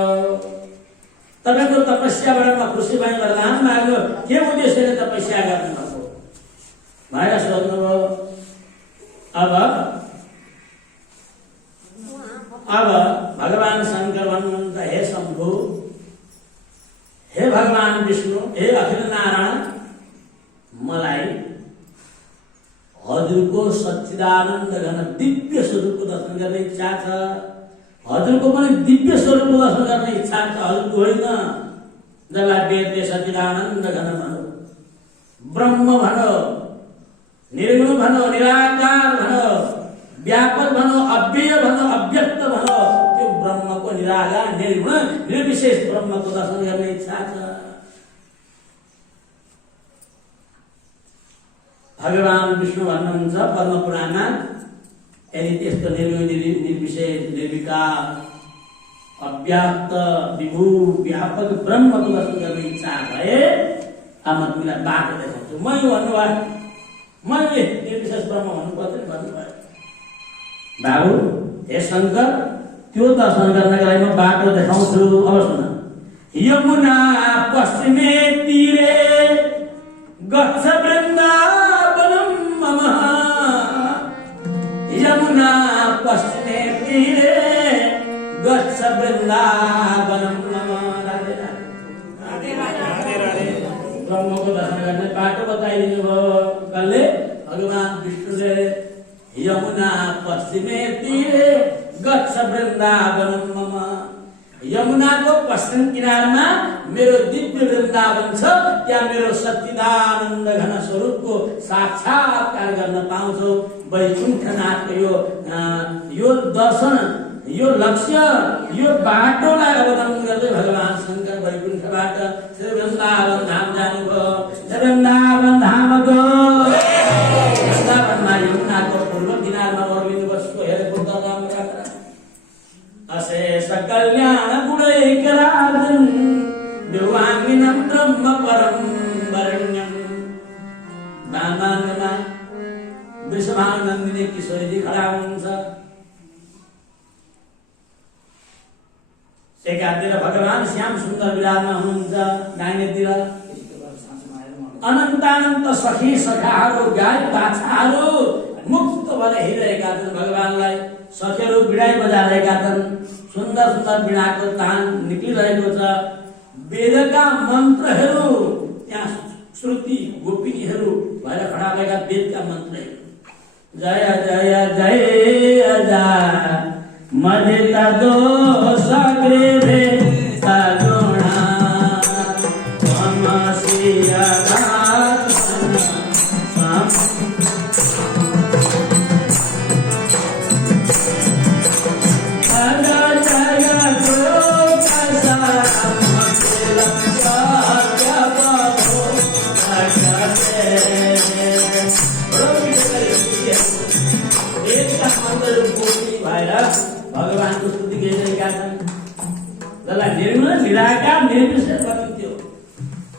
तपाईँको तपस्याबाट म खुसी भएँ, वरदान माग्नु। के उद्देश्यले तपस्या गर्नुभएको भनेर सोध्नुभयो। अब भगवान शंकर भन्नुहुन्छ, हे शंभु, हे भगवान विष्णु, हे अखिल नारायण, मलाई हजुरको सच्चिदानन्द घन दिव्य स्वरूपको दर्शन गर्ने इच्छा छ। हजुरको पनि दिव्य स्वरूपको दर्शन गर्ने इच्छा छ। हजुरको होइन, जसलाई वेदले सच्चिदानन्द घन भनो, ब्रह्म भनो, निर्गुण भनो, निराकार भनो, व्यापक भनो, अव्यय भनो, अव्यक्त भनो, त्यो ब्रह्मको निराकार निर्गुण निर्विशेष ब्रह्मको दर्शन गर्ने इच्छा छ। भगवान विष्णु भन्नुहुन्छ पद्मपुराणमा, यदि त्यस्तो निर्गुण निर्विशेष निर्विकार अव्याक्त विभू व्यापक ब्रह्मको दर्शन गर्ने इच्छा भए अब म तिमीलाई बाटो देखाउँछु। मै भन्नुभयो, मैले निर्विशेष ब्रह्म भन्नुपर्छ नि भन्नुभयो। बाबु, हे शंकर, त्यो दर्शन गर्नका लागि म बाटो देखाउँछु। अब सुन। यमुना पश्चिमे तीरे गच्छ वृन्दावनम मम। यमुना पश्चिमे तीरे गच्छ वृन्दावनम मम। ब्रह्मको दर्शन गर्ने बाटो बताइदिनु भयो। कसले? भगवान विष्णुले। यमुना पश्चिमे तीरे गच्छ वृन्दावनम मम। यमुनाको पश्चिम किनारमा मेरो दिव्य वृन्दावन छ। त्यहाँ मेरो सच्चिदानन्द घन स्वरूपको साक्षात्कार गर्न पाउँछौ। वैकुण्ठनाथको यो दर्शन, यो लक्ष्य, यो बाटोलाई अवलम्बन गर्दै भगवान शंकर वैकुण्ठबाट श्री वृन्दावन धाम जानुभयो। वृन्दावन धामको वृन्दावनमा यमुनाको पूर्व किनारमा ओर्लिनु बस्को हेरेको दर्शन गरेर अशेष कल्याण गुणैकराजन देवाङ्गिनं ब्रह्म परम वरण्यम। ब्रह्माण्डमा वृषभानन्दिनी किशोरीजी खडा हुनुहुन्छ। एकातिर भगवान श्याम सुन्दर विराजमान हुनुहुन्छ, दाहिनेतिर अनन्तानन्त सखी सखाहरू गाई बाछाहरू मुक्त भएर हिँडिरहेका छन्। भगवानलाई सखीहरू बिडाई बजाइरहेका छन्। सुन्दर सुन्दर बिडाको तान निक्लिरहेको छ। वेदका मन्त्रहरू त्यहाँ श्रुति गोपिनीहरू भएर खडा भएका वेदका मन्त्रहरू जय जय जय जय मदित दोष ग्रेभे सगुणा मम श्री राधा निराकार निर्विशेष भनिन्थ्यो।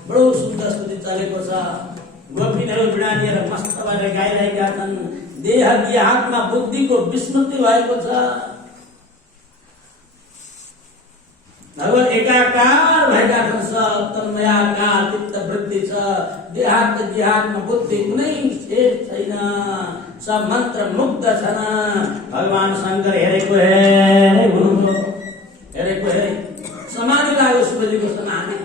बडो सुन्दर स्तुति चलेको छ। गोपिनीहरू वीणा लिएर मस्त भएर गाइरहेका छन्। देह देहात्मा बुद्धिको विस्मृति भएको छ। भगवत एकाकार भएका छन्। तन्मयाकार चित्तवृत्ति छ। देहात्मा बुद्धि कुनै शेष छैन। सब मन्त्र मुग्ध छन्। भगवान शङ्कर हेरेको हेरे हुनुहुन्थ्यो। हेरेको हेरे समाधि लाग्यो। शिवजीको समाधि।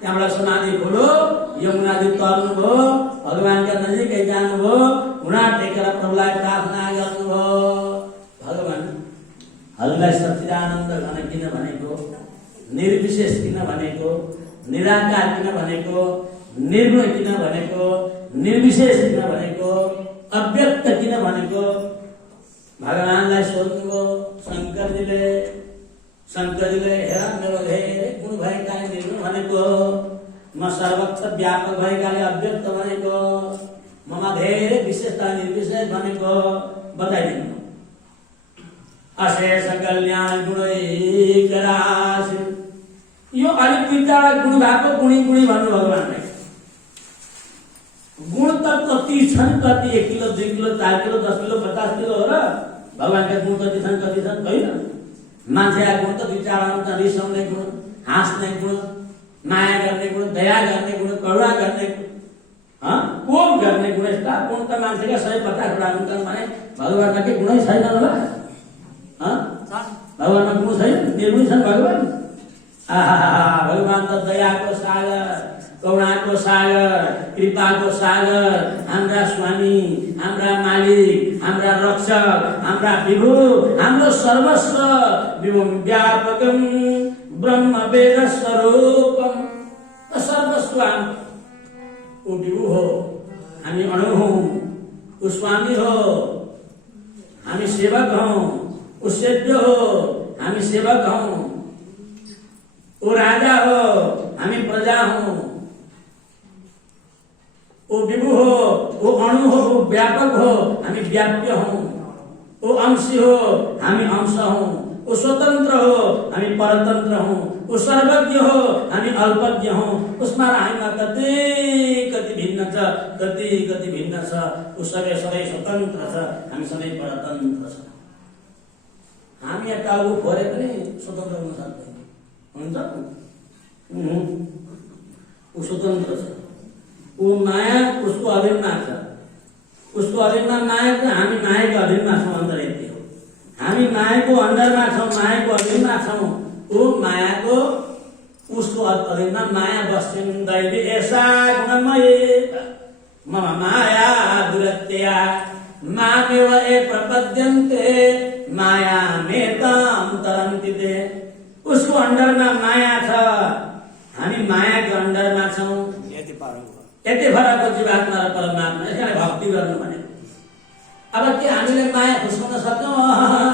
त्यहाँबाट समाधि खोलो। यमुनाजी तर्नुभयो। भगवानका नजिकै जानुभयो। घुँडा टेकेर प्रभुलाई प्रार्थना गर्नुभयो। भगवान हजुरलाई सच्चिदानन्द घन किन भनेको, निर्विशेष किन भनेको, निराकार किन भनेको, निर्गुण किन भनेको, निर्विशेष किन भनेको, अव्यक्त किन भनेको भगवानलाई सोध्नुभयो। शङ्करजीले हेर मेरो धेरै गुण भएकाले निर्गुण भनेको, म सर्वत्र व्यापक भएकाले अव्यक्त भनेको, ममा धेरै विशेषता निर्विशेष भनेको बताइदिनु। अशेष कल्याण गुणैकराशि। यो अलिक बिचारा गुण भएको गुणी भन्नु भगवानले। गुण त कति छन्, कति 1 kilo 2 kilo 4 kilo 10 kilo 50 kilo हो र भगवानका गुण कति छन् होइन। मान्छेका गुण त विचार रिसाउने गुण, हाँस्ने गुण, माया गर्ने गुण, दया गर्ने गुण, करुणा गर्ने गुण, कोप गर्ने गुण, यस्ता गुण त मान्छेका 150 वटा हुन्छन् भने भगवानका के गुणै छैन होला। भगवानमा गुण छैन, निर्गुण छन् भगवान। भगवान त दयाको सागर, करुणाको सागर, कृपाको सागर, हाम्रा स्वामी, हाम्रा मालिक, हाम्रा रक्षक, हाम्रा विभु, हाम्रो सर्वस्व, विभुम व्यापकम ब्रह्म वेद स्वरूपम। सर्वस्व ऊ विभु हो, हामी अणु हौं। ऊ स्वामी हो, हामी सेवक हौं। ऊ सेव्य हो, हामी सेवक हौं। ऊ राजा हो, हामी प्रजा हौं। वो विभु हो, वो अणु हो, वो व्यापक हो, हामी व्याप्य हौं। वो अंशी हो, हामी अंश हौं। वो स्वतन्त्र हो, हामी परतन्त्र हौं। वो सर्वज्ञ हो, हामी अल्पज्ञ हौं। उसमा र हामीमा कति भिन्न छ, कति भिन्न छ। ऊ सबै स्वतन्त्र छ, हामी सबै परतन्त्र छ। हामी एउटा ऊ फोरे पनि स्वतन्त्र हुन सक्दैन। हुन्छ ऊ स्वतन्त्र छ। ऊ माया उसको अधीनमा छ। उसको अधीनमा माया छ, हामी मायाको अधीनमा छौँ। अन्तर यति हो, हामी मायाको अन्डरमा छौँ, मायाको अधीनमा छौँ। ऊ मायाको उसको अधीनमा माया बस्छन्। दैवी ऐसा गुणमय मम माया दुरत्या मामेव ए प्रपद्यन्ते माया मेताम तरन्ति ते। उसको अन्डरमा माया छ, हामी मायाको अन्डरमा छौँ। यति फरकको जीवात्मा र परमात्मा। यसलाई भक्ति गर्नु भनेको। अब के हामीले माया खुस्काउन सक्छौँ?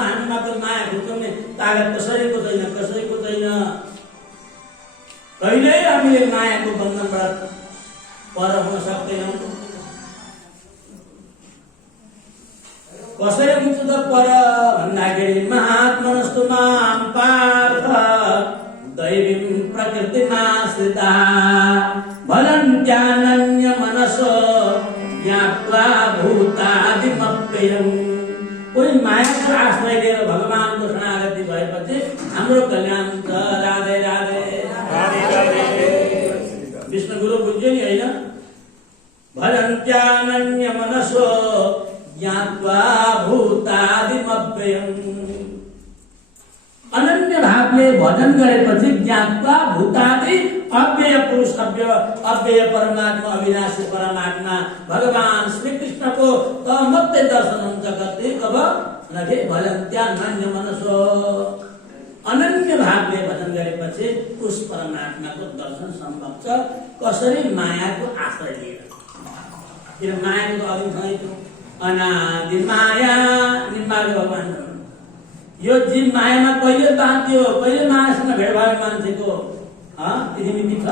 हामीमा त माया खुस्काउने तागत कसैको छैन। कहिल्यै हामीले मायाको बन्धनबाट पर हुन सक्दैनौँ। कसरी हुन्छ त पर भन्दाखेरि महात्मनस्तु मां पार्थ दैवीं प्रकृतिमाश्रिता भलन्त्यानन्य मनसो ज्ञात्वा भूतादिमप्ययम्। कोही मायाको आश्रय लिएर भगवानको शरणागति भएपछि हाम्रो कल्याण हुन्छ। राधे राधे। विष्णु गुरु बुझ्यो नि होइन? भलन्त्यानन्य मनसो ज्ञात्वा भूतादिमव्ययम्। अनन्य भावले भजन गरेपछि ज्ञात्वा भूतादि अव्यय पुरुष, अव्यय परमात्मा, अविनाशी परमात्मा भगवान श्री कृष्णको तब मात्रै दर्शन हुन्छ। कति कब नखे भलन्त्यानन्य मनसो। अनन्य भावले भजन गरेपछि उस परमात्माको दर्शन सम्भव छ। कसरी? मायाको आश्रय लिएर। किन मायाको अघि छैन? अनादि माया निमाले भगवान। यो जीव मायामा कहिले बाँच्यो? कहिले मायासँग भेट भयो मान्छेको? तिथिमिति छ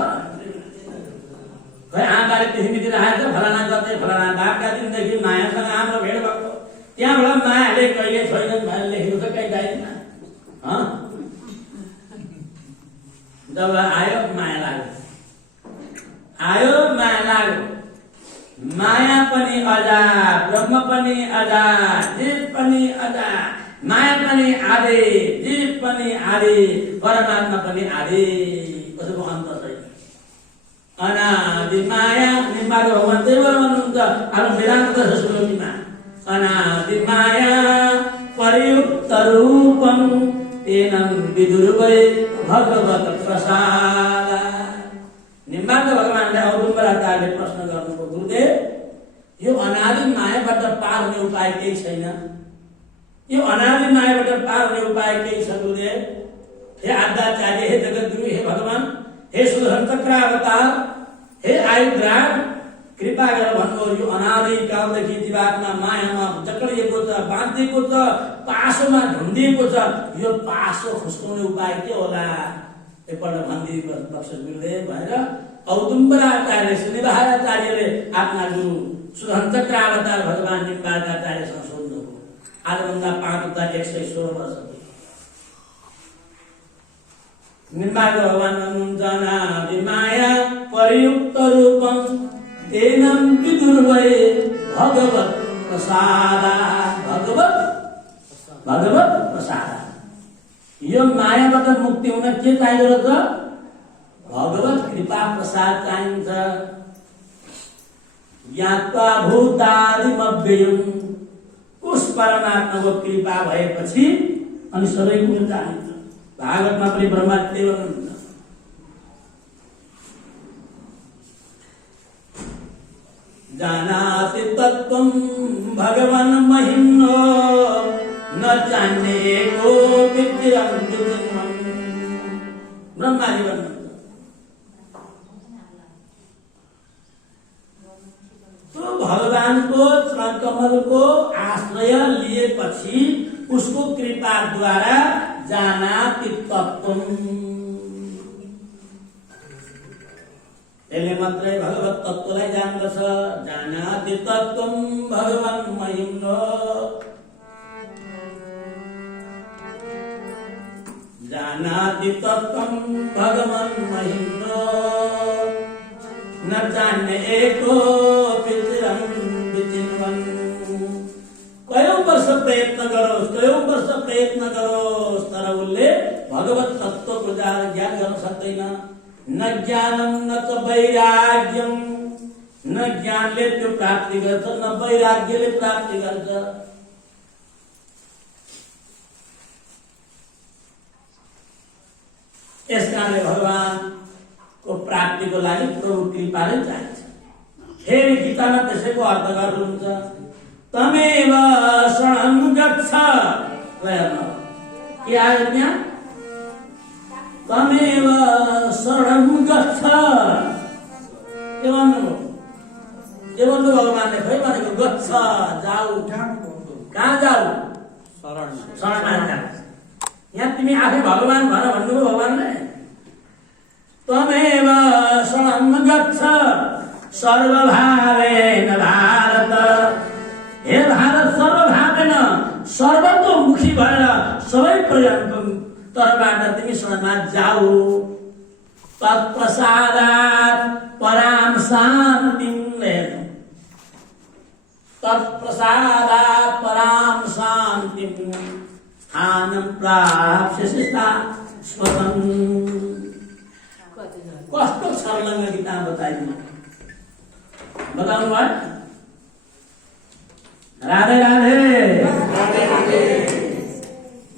खै? आमाले तिथिमिति राखेको छ, फलाना गते फलाना बाघका दिनदेखि मायासँग हाम्रो भेट भएको। त्यहाँबाट मायाले कहिले छैन भनेर लेखेको छ, कहीँ गाइदिन। जब आयो माया लाग्यो, आयो माया लाग्यो। माया पनि अजा, ब्रह्म पनि अजा, जीव पनि अजा, माया पनि आदि, जीव पनि आदि, परमात्मा पनि आदि। कसैको अन्त छैन। अनादि माया निर्माता भगवान त्यही भएर भन्नुहुन्छ आफ्नो वेदान्त श्लोकीमा, अनादि माया परियुक्त रूपम तेनं विदुर्वै भगवत प्रसाद। निर्माता भगवानले औदुम्बराचार्यले प्रश्न गर्नुभयो, गुरुदेव यो अनादि मायाबाट पार हुने उपाय केही छैन? यो अनादि मायाबाट पार हुने उपाय केही छ गुरुदेव? हे आद्याचार्य, हे जगद्गुरु, हे भगवान, हे सुदर्शन चक्रावतार, हे आयुधराज, कृपा गरेर भन्नुहोस् यो अनादि कालदेखि जीवात्मा मायामा जकडिएको छ, बाँधिएको छ, पासोमा झुन्डिएको छ, यो पासो खुस्काउने उपाय के होला? एकपल्ट भनिदिनुहोस् गुरुदेव भनेर औदुम्बराचार्य श्रीनिवासाचार्यले आफ्ना गुरु सुदर्शन चक्रावतार भगवान निम्बार्काचार्यसँग सोध्नुभयो। आजभन्दा 5116 वर्ष निम्बार्क भगवान भन्नुहुन्छ, अनादि माया परियुक्त रूपम तेनं विदुर्वै भगवत प्रसाद। भगवत प्रसाद। यो मायाबाट मुक्ति हुन के चाहिन्छ र? भगवत कृपा प्रसाद चाहिन्छ। यात्वा भूतादिमव्ययम्, उस परमात्माको कृपा भएपछि अनि सबै कुरो चाहिन्छ। भागवतमा पनि ब्रह्माले भन्नुहुन्छ, जानाति तत्त्वं भगवान् महिम्नो न जाने कोऽपि चिरं विचिन्वम्। ब्रह्माजी भन्नुहुन्छ, तो भगवानको चरणकमलको आश्रय लिएपछि उसको कृपाद्वारा जानाति तत्त्वम्, यसले मात्रै भगवत तत्त्वलाई जान्दछ। जानाति तत्त्वं भगवान् महिम्नो, जानाति तत्त्वं भगवान् महिम्नो न जाने कोऽपि चिरं विचिन्वन्। कयौं वर्ष प्रयत्न गरोस्, कयौं वर्ष प्रयत्न गरोस्, तर उसले भगवत तत्त्वको ज्ञान गर्न सक्दैन। न ज्ञानम न च वैराग्यम, न ज्ञानले त्यो प्राप्ति गर्छ, न वैराग्यले प्राप्ति गर्छ। यसकारणले भगवानको प्राप्तिको लागि प्रभु कृपा नै चाहिन्छ। फेरि गीतामा त्यसैको अर्थ गर्नुहुन्छ, तमेव शरणं गच्छ। के आयो त्यहाँ? तमेव शरणं गच्छ। के भन्नुभयो? के भन्नु भगवानले? खै भनेको गच्छ, जाऊ। कहाँ जाऊ? शरणमा जाऊ। यहाँ तिमी आफै भगवान भन भन्नुभयो भगवानले। तमेव शरणं गच्छ सर्वभावेन भारत। हे भारत, सर्वभावेन सर्वतोमुखी भएर सबै तर्फबाट तिमी शरणमा जाऊ। तत्प्रसादात् परां शान्तिं, तत्प्रसादात् परां शान्तिं स्थानं प्राप्स्यसि शाश्वतम्। कस्तो छर्लङ्ग गीता बताइदिनु, बताउनु भयो। राधे राधे।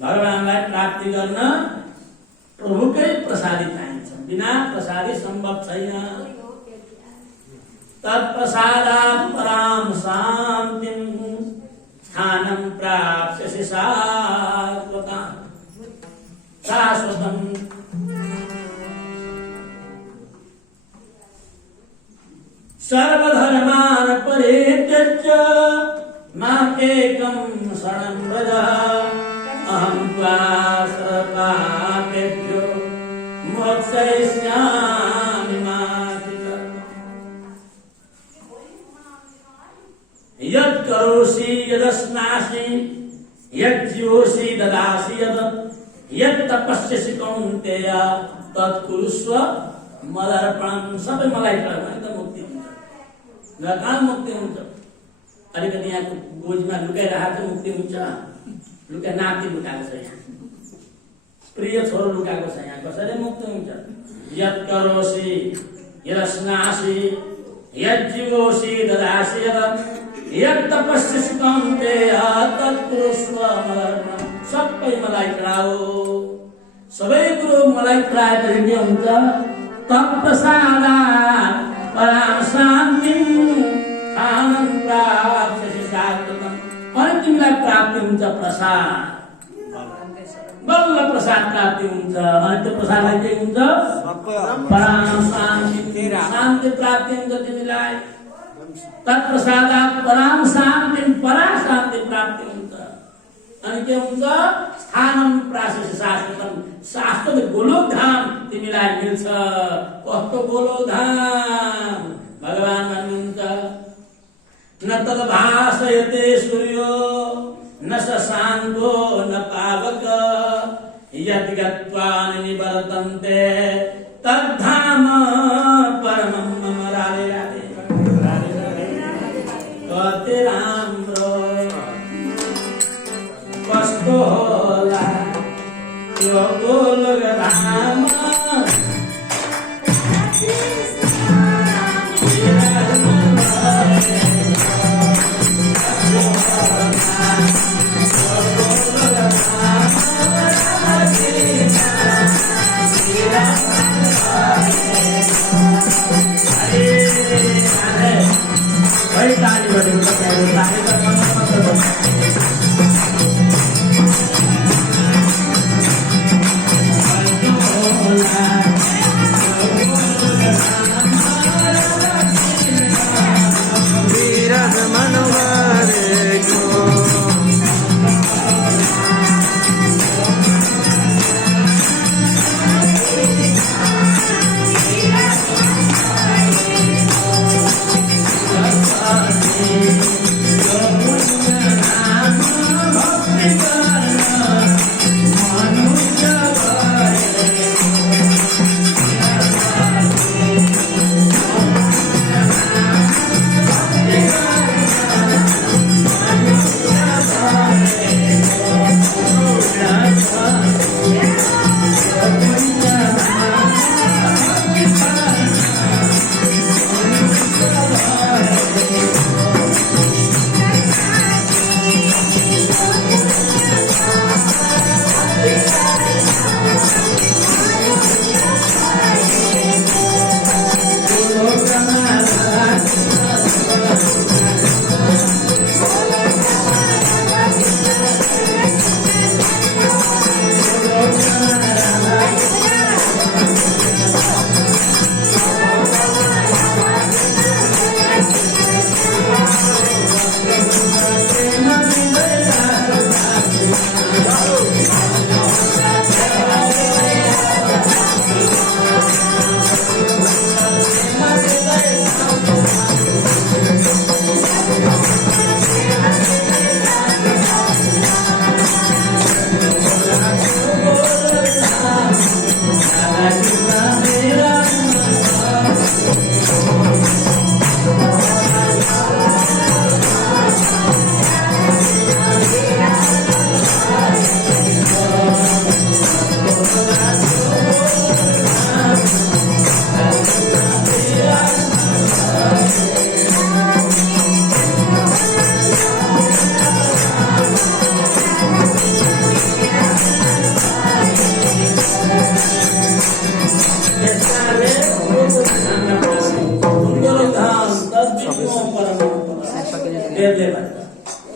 भगवानलाई प्राप्ति गर्न प्रभुकै प्रसादी चाहिन्छ, बिना प्रसादी सम्भव छैन। तत्प्रसादात् परां शान्तिं स्थानं प्राप्स्यसि शाश्वतम्। सर्वधर्मान् परित्यज्य माम् एकं शरणं व्रज। अहं त्वा सर्वपापेभ्यो मोक्षयिष्यामि मा शुचः। यत् करोषि यदश्नासि यज्जिहोषि ददासि यत् यत् तपस्यसि कौन्तेय तत्कुरुस्व मदर्पणम्। सबै मलाई प्रभु त मुक्ति हुन्छ, कहाँ मुक्ति हुन्छ? अलिकति यहाँको बोझमा लुकाइरहेको मुक्ति हुन्छ? नाति लुकाएको छ यहाँ, प्रिय छोरो लुकाएको छ यहाँ, कसरी मुक्ति हुन्छ? यत् करोसि यस्नासि यज्जीवोसि ददासि यत् तपस्यसि कौन्तेय तत्कुरुस्व मदर्पणम्। सबै मलाई चढाओ, सबै कुरो मलाई चढाएपछि के हुन्छ? तत्प्रसादात् परां शान्तिम् स्थानं प्राप्स्यसि शाश्वतम्। अनि तिमीलाई प्राप्ति हुन्छ प्रसाद, बल्ल प्रसाद प्राप्ति हुन्छ। अनि त्यो प्रसादलाई के हुन्छ? परां शान्ति, शान्ति प्राप्ति हुन्छ तिमीलाई। तत्प्रसादात् परां शान्तिम्, परा शान्ति प्राप्ति हुन्छ। अनि के हुन्छ? स्थानं प्राप्स्यसि शाश्वतम्, शाश्वत गोलोक धाम तिमीलाई मिल्छ। कस्तो गोलोक धाम? भगवान भन्नुहुन्छ न तद्भासयते सूर्यो न शशाङ्को न पावक यद् गत्वा न निवर्तन्ते तद्धाम परमं मम। राधे राधे राधे राधे। कति राम्रो कस्तो होला यो गोलोक धाम।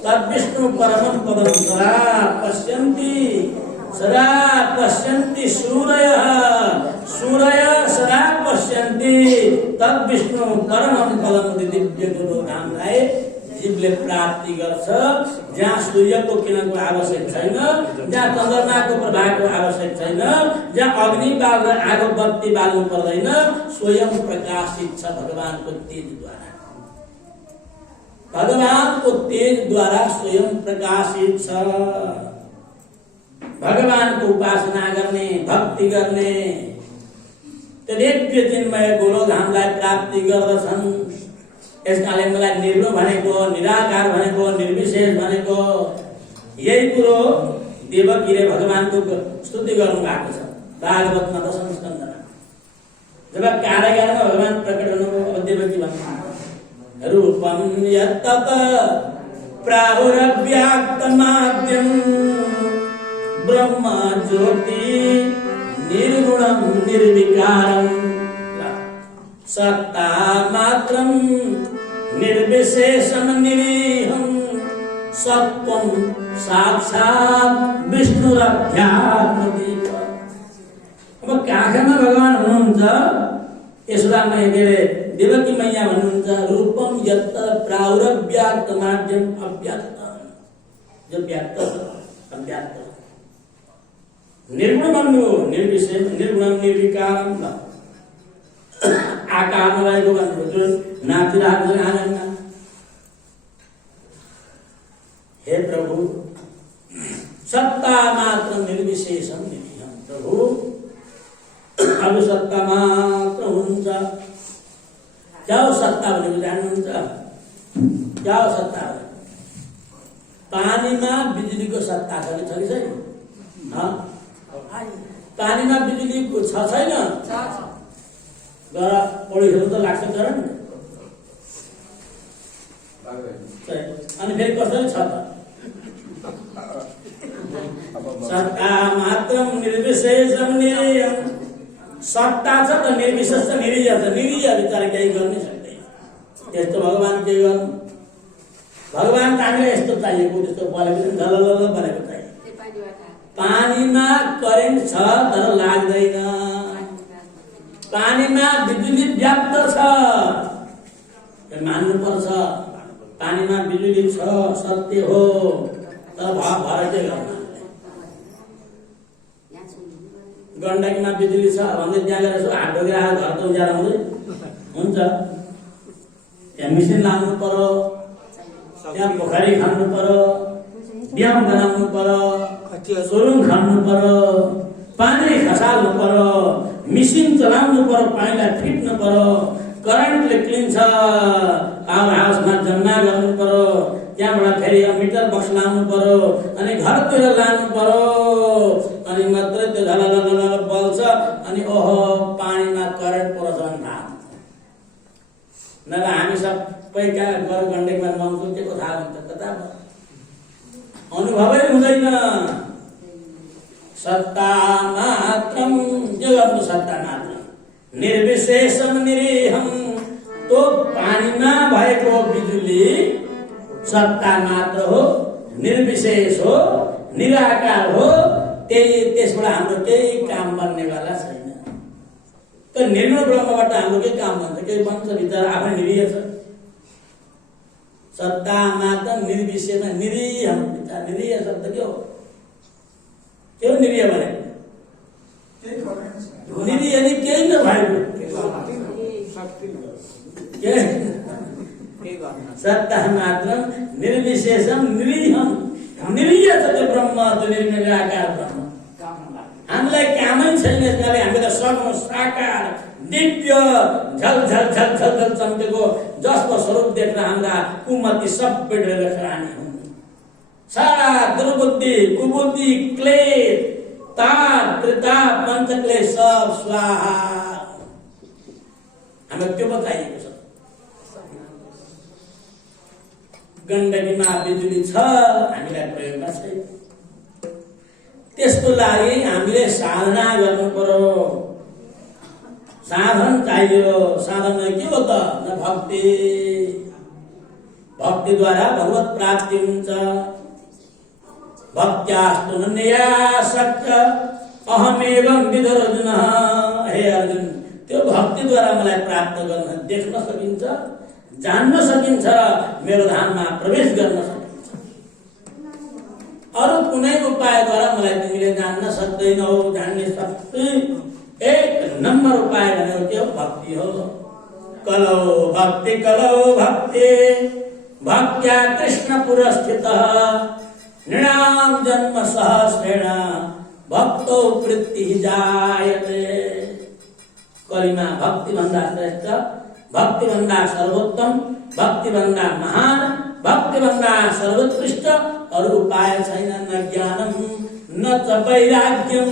तद्विष्णु परमं पदं सदा पश्यन्ति सूरयः सदा पश्यन्ति तद्विष्णु परमं पदं दिव्य गुरु धामलाई जीवले प्राप्ति गर्छ। जहाँ सूर्यको किरणको आवश्यक छैन, जहाँ चन्द्रमाको प्रभावको आवश्यक छैन, जहाँ अग्नि बाल र आगो बत्ती बाल्नु पर्दैन, स्वयं प्रकाशित छ भगवानको तेजद्वारा। भगवानको तेजद्वारा स्वयं प्रकाशित छ। भगवानको उपासना गर्ने, भक्ति गर्ने, त्यो दिव्य चिन्मय गोलोकधामलाई प्राप्ति गर्दछन्। यसकाले मलाई निर्गुण भनेको, निराकार भनेको, निर्विशेष भनेको यही कुरो देवकीले भगवानको स्तुति गर्नु भएको छ भागवतमा दशम स्कन्धमा। जब कारागारमा भगवान प्रकट हुनुभयो, देवकी भन्नु रूपम यत्तत प्राहुरव्याक्तमाद्यं ब्रह्म ज्योति निर्गुणं निर्विकारं सत्ता मात्रं निर्विशेषं निरीहं सत्त्वं साक्षात् विष्णुरध्यात्मदीप। अब काखमा भगवान हुनुहुन्छ, यशोदामा के अरे देवकी मैया भन्नुहुन्छ रूपम यत् प्राहुरव्याक्त माध्यम अव्याक्त, जो व्याक्त अव्याक्त निर्गुण भन्नु, निर्विशेष निर्गुणम निर्विकारम आकारमा रहेको भन्नु, जुन नाचिरहेको छ आनन्दमा। हे प्रभु सत्ता मात्र निर्विशेषम निरीहं, प्रभु अब सत्ता मात्र हुन्छ। क्या हो सत्ता भनेको जान्नुहुन्छ? क्या हो सत्ता? पानीमा बिजुलीको सत्ता छ कि छैन? पानीमा बिजुलीको छ छैन? गएर पौडीहरू त लाग्छ करेन्ट, अनि फेरि कसरी छ त? सत्ता मात्रम निर्विशेषम निरीहं, सत्ता छ त निर्विशेष त निरीह छ। निरीह बिचारा केही गर्नै सक्दैन। त्यस्तो भगवान के गर्नु? भगवान त हामीलाई यस्तो चाहिएको, त्यस्तो बलेको झलल बनेको चाहियो। पानीमा करेन्ट छ तर लाग्दैन, पानीमा बिजुली व्याप्त छ, मान्नु पर्छ। पानीमा बिजुली छ सत्य हो, तर भाव भएर के गर्नु? गण्डकीमा बिजुली छ भन्दै त्यहाँ गएर यसो हात ढोकेर घर त उज्यालो हुँदै हुन्छ? त्यहाँ मिसिन लाग्नु पर्यो, त्यहाँ पोखरी खन्नु पर्यो, ड्याम बनाउनु पर्यो, सुरुङ खन्नु पर्यो, पानी खसाल्नु पर्यो, मिसिन चलाउनु पर्यो, पानीलाई फिट्नु पर्यो, करेन्टले क्लिन्छ, पावर हाउसमा जम्मा गर्नु पर्यो, त्यहाँबाट फेरि मिटर बक्स लानु पर्यो, अनि घरतिर लानु पर्यो, अनि मात्रै त्यो झलल बल्छ। अनि ओहो पानीमा करेन्ट पर्छ भने थाहा नभए हामी सबै कहाँ गएर गण्डकीमा नुहाउँछौँ, के को थाहा हुन्छ? कता अनुभवै हुँदैन। सत्ता मात्रम, के गर्नु? सत्ता मात्र निर्विशेषम निरीहं, तो पानीमा भएको बिजुली सत्ता मात्र हो, निर्विशेष हो, निराकार हो, त्यसबाट हाम्रो केही काम बन्नेवाला छैन। तर निर्गुण ब्रह्मबाट हाम्रो केही काम बन्छ? केही बन्छ? भित्र आफै निरीह छ। सत्ता मात्र निर्विशेषमा निरीहं, निरीह शब्द के हो? के हो निरीह भने? निरीह नि केही नभएको, सत्ता मात्र निर्विशेषम निरीहं, निरीह छ त्यो ब्रह्म, त्यो निराकार ब्रह्म। हामीलाई कामै छैन, यसले हामीलाई सगुण साकार दिव्य झल झल झल झल झल चम्केको जसको स्वरूप देखेर हाम्रा कुमति सबै डरेर खरानी हुन्। सारा दुर्बुद्धि, कुबुद्धि, क्लेश, ताप, त्रिताप, पञ्चक्लेश सब स्वाहा। हामीलाई त्यो बताइएको छ। गण्डकीमा बिजुली छ, हामीलाई प्रयोगमा छैन। त्यसको लागि हामीले साधना गर्नु पर्यो। साधन चाहियो। साधन के हो त? भक्ति। भक्तिद्वारा भगवत प्राप्ति हुन्छ। भक्त्यास्तु नन्या सत्य अहमेवं विदर्जुन। हे अर्जुन, त्यो भक्तिद्वारा मलाई प्राप्त गर्न देख्न सकिन्छ, जान्न सकिन्छ, मेरो धाममा प्रवेश गर्न सकिन्छ। अरू कुनै उपायद्वारा मलाई तिमीले जान्न सक्दैनौ। जान्ने शक्ति एक नम्बर उपाय भनेको के हो? भक्ति हो। कलौ भक्ति, कलौ भक्ति, भक्त्या कृष्ण पुरस्थितः नृणाम जन्म सहस्रेण भक्तौ प्रीति जायते। कलिमा भक्ति भन्दा श्रेष्ठ, भक्ति भन्दा सर्वोत्तम, भक्ति भन्दा महान, भक्ति भन्दा सर्वोत्कृष्ट अरु उपाय छैन। न ज्ञानम न च वैराग्यम।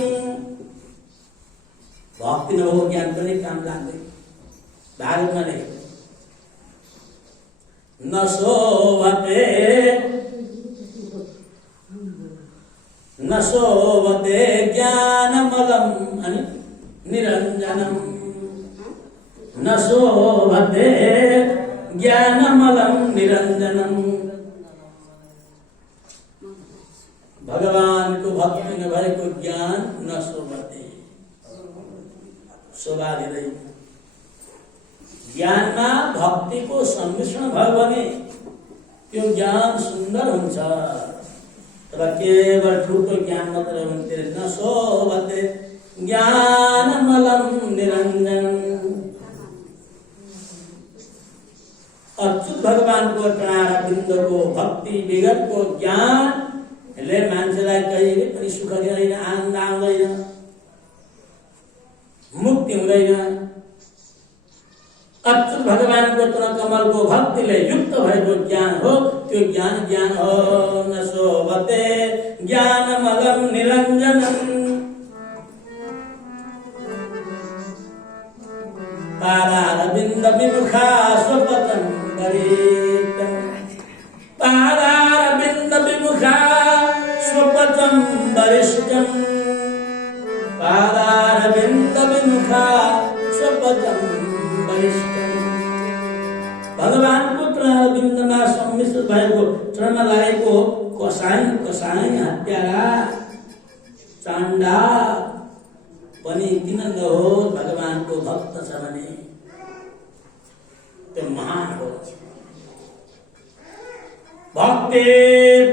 भक्ति नभएको ज्ञान पनि काम लाग्दैन। भारतमा लेखेको न शोभते न शोभते ज्ञानमलं अनि निरञ्जनम। न शोभते ज्ञानमलं निरञ्जनम। भगवानको भक्ति नभएको ज्ञान न शोभते, शोभा दिँदैन। ज्ञानमा भक्तिको सम्मिश्रण भयो भने त्यो ज्ञान सुन्दर हुन्छ। तर केवल ठुलो ज्ञान मात्र हुन्थ्यो। न शोभते ज्ञानमलं निरञ्जनम। अच्युत भगवानको चरणारविन्दको भक्ति विगतको ज्ञानले मान्छेलाई कहिले पनि सुख दिँदैन, आनन्द आउँदैन, मुक्ति हुँदैन। अच्युत भगवानको चरणकमलको भक्तिले युक्त भएको ज्ञान हो, त्यो ज्ञान ज्ञान हो। न शोभते ज्ञानमलं निरञ्जनम। पादारविन्द विमुखा स्वपदं वरिष्ठं। पादारविन्द विमुखा स्वपदं वरिष्ठं। पादारविन्द विमुखा स्वपदं वरिष्ठं। भगवानको चरणविन्दमा सम्मिश्रित भएको चरणमा लागेको कसाई हत्यारा चाण्डा पनि किन नहोस्, भगवानको भक्त छ भने त्यो महान हो। भक्ते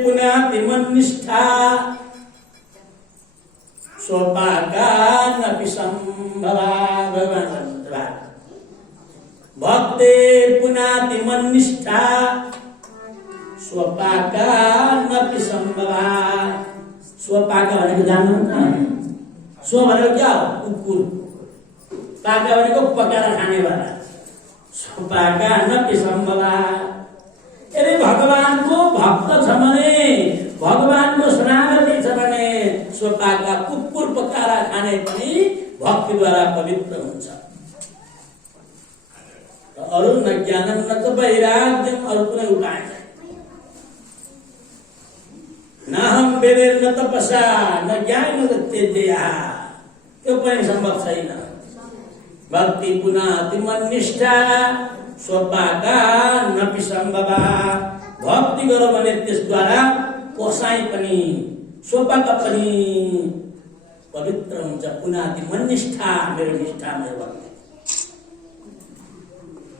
पुनाति मन्निष्ठा स्वपाका नपि सम्भवा। भगवान भक्ते पुनाति मन्निष्ठा स्वपाका नपि सम्भवा। स्वपाका भनेको जान्नुहुन्छ? स्व भनेको क्या हो? कुकुर। पाका भनेको पकाएर खानेवाला। स्वपाका नपि सम्भवा। यदि भगवानको भक्त छ भने, भगवानको शरणागति छ भने स्वपाका कुकुर पकाएर खाने पनि भक्तिद्वारा पवित्र हुन्छ। अरु न ज्ञानम न त वैराग्यम। अरु कुनै उपाय छैन। न हम वेदेर न तपसा न ज्ञान न तेजया। त्यो पनि सम्भव छैन। भक्ति पुनाति मन्निष्ठा स्वपाका नपि सम्भवा। भक्ति गरौँ भने त्यसद्वारा कसाई पनि स्वपाका पनि पवित्र हुन्छ। पुनाति मन्निष्ठा, मेरो निष्ठा, मेरो भक्ति।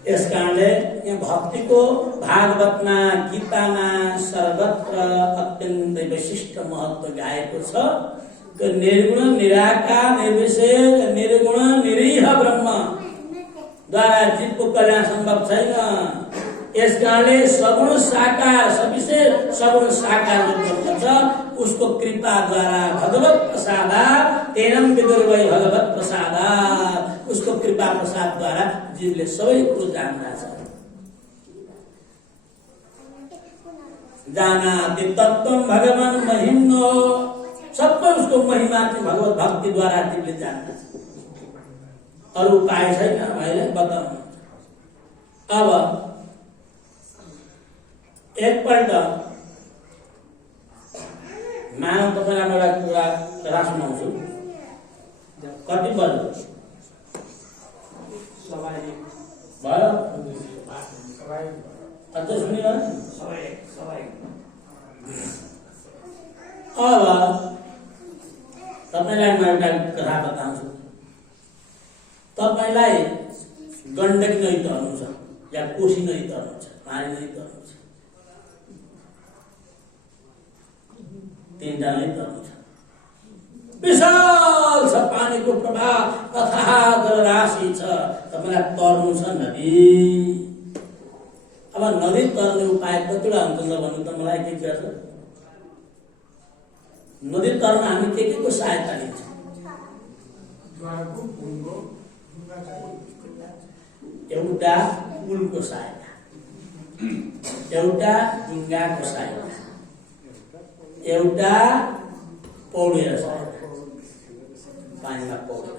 यस कारणले यहाँ भक्तिको भागवतमा, गीतामा सर्वत्र अत्यन्तै विशिष्ट महत्व गाएको छ। त्यो निर्गुण निराकार निर्विशेष निर्गुण निरीह ब्रह्म द्वारा जीवको कल्याण सम्भव छैन। यस कारणले सगुण साकार सविशेष सगुण साकार जो ब्रह्म छ उसको कृपाद्वारा भगवत प्रसादात् तेनम विदुर्वै भगवत प्रसादात्, उसको कृपा प्रसादद्वारा जीवले सबै कुरो जान्दा छ। जानाति तत्त्वं भगवान् महिम्नो। सबै उसको महिमा चाहिँ भगवत भक्तिद्वारा जीवले जान्दा छ। अरू उपाय छैन। भाइले बताउनु। अब एकपल्ट मानव तपाईँलाई एउटा कुरा सुनाउँछु। कति बज्यो? भयो? अझै सुनियो? अब तपाईँलाई म एउटा कथा बताउँछु। तपाईँलाई गण्डकी नदी तर्नु छ या कोशी नदी तर्नु छ, पानी नदी तर्नु छ, तीनटा नदी तर्नु छ। विशाल छ पानीको प्रवाह, अथाह जलराशि छ। तपाईँलाई तर्नु छ नदी। अब नदी तर्ने उपाय कतिवटा हुन्छ भन्नु त मलाई के गर्छ? नदी तर्न हामी के को सहायता लिन्छौँ? एउटा पुलको सहायता, एउटा ढुङ्गाको सहायता, एउटा पौडेर सहायता, पानीमा पौडेर।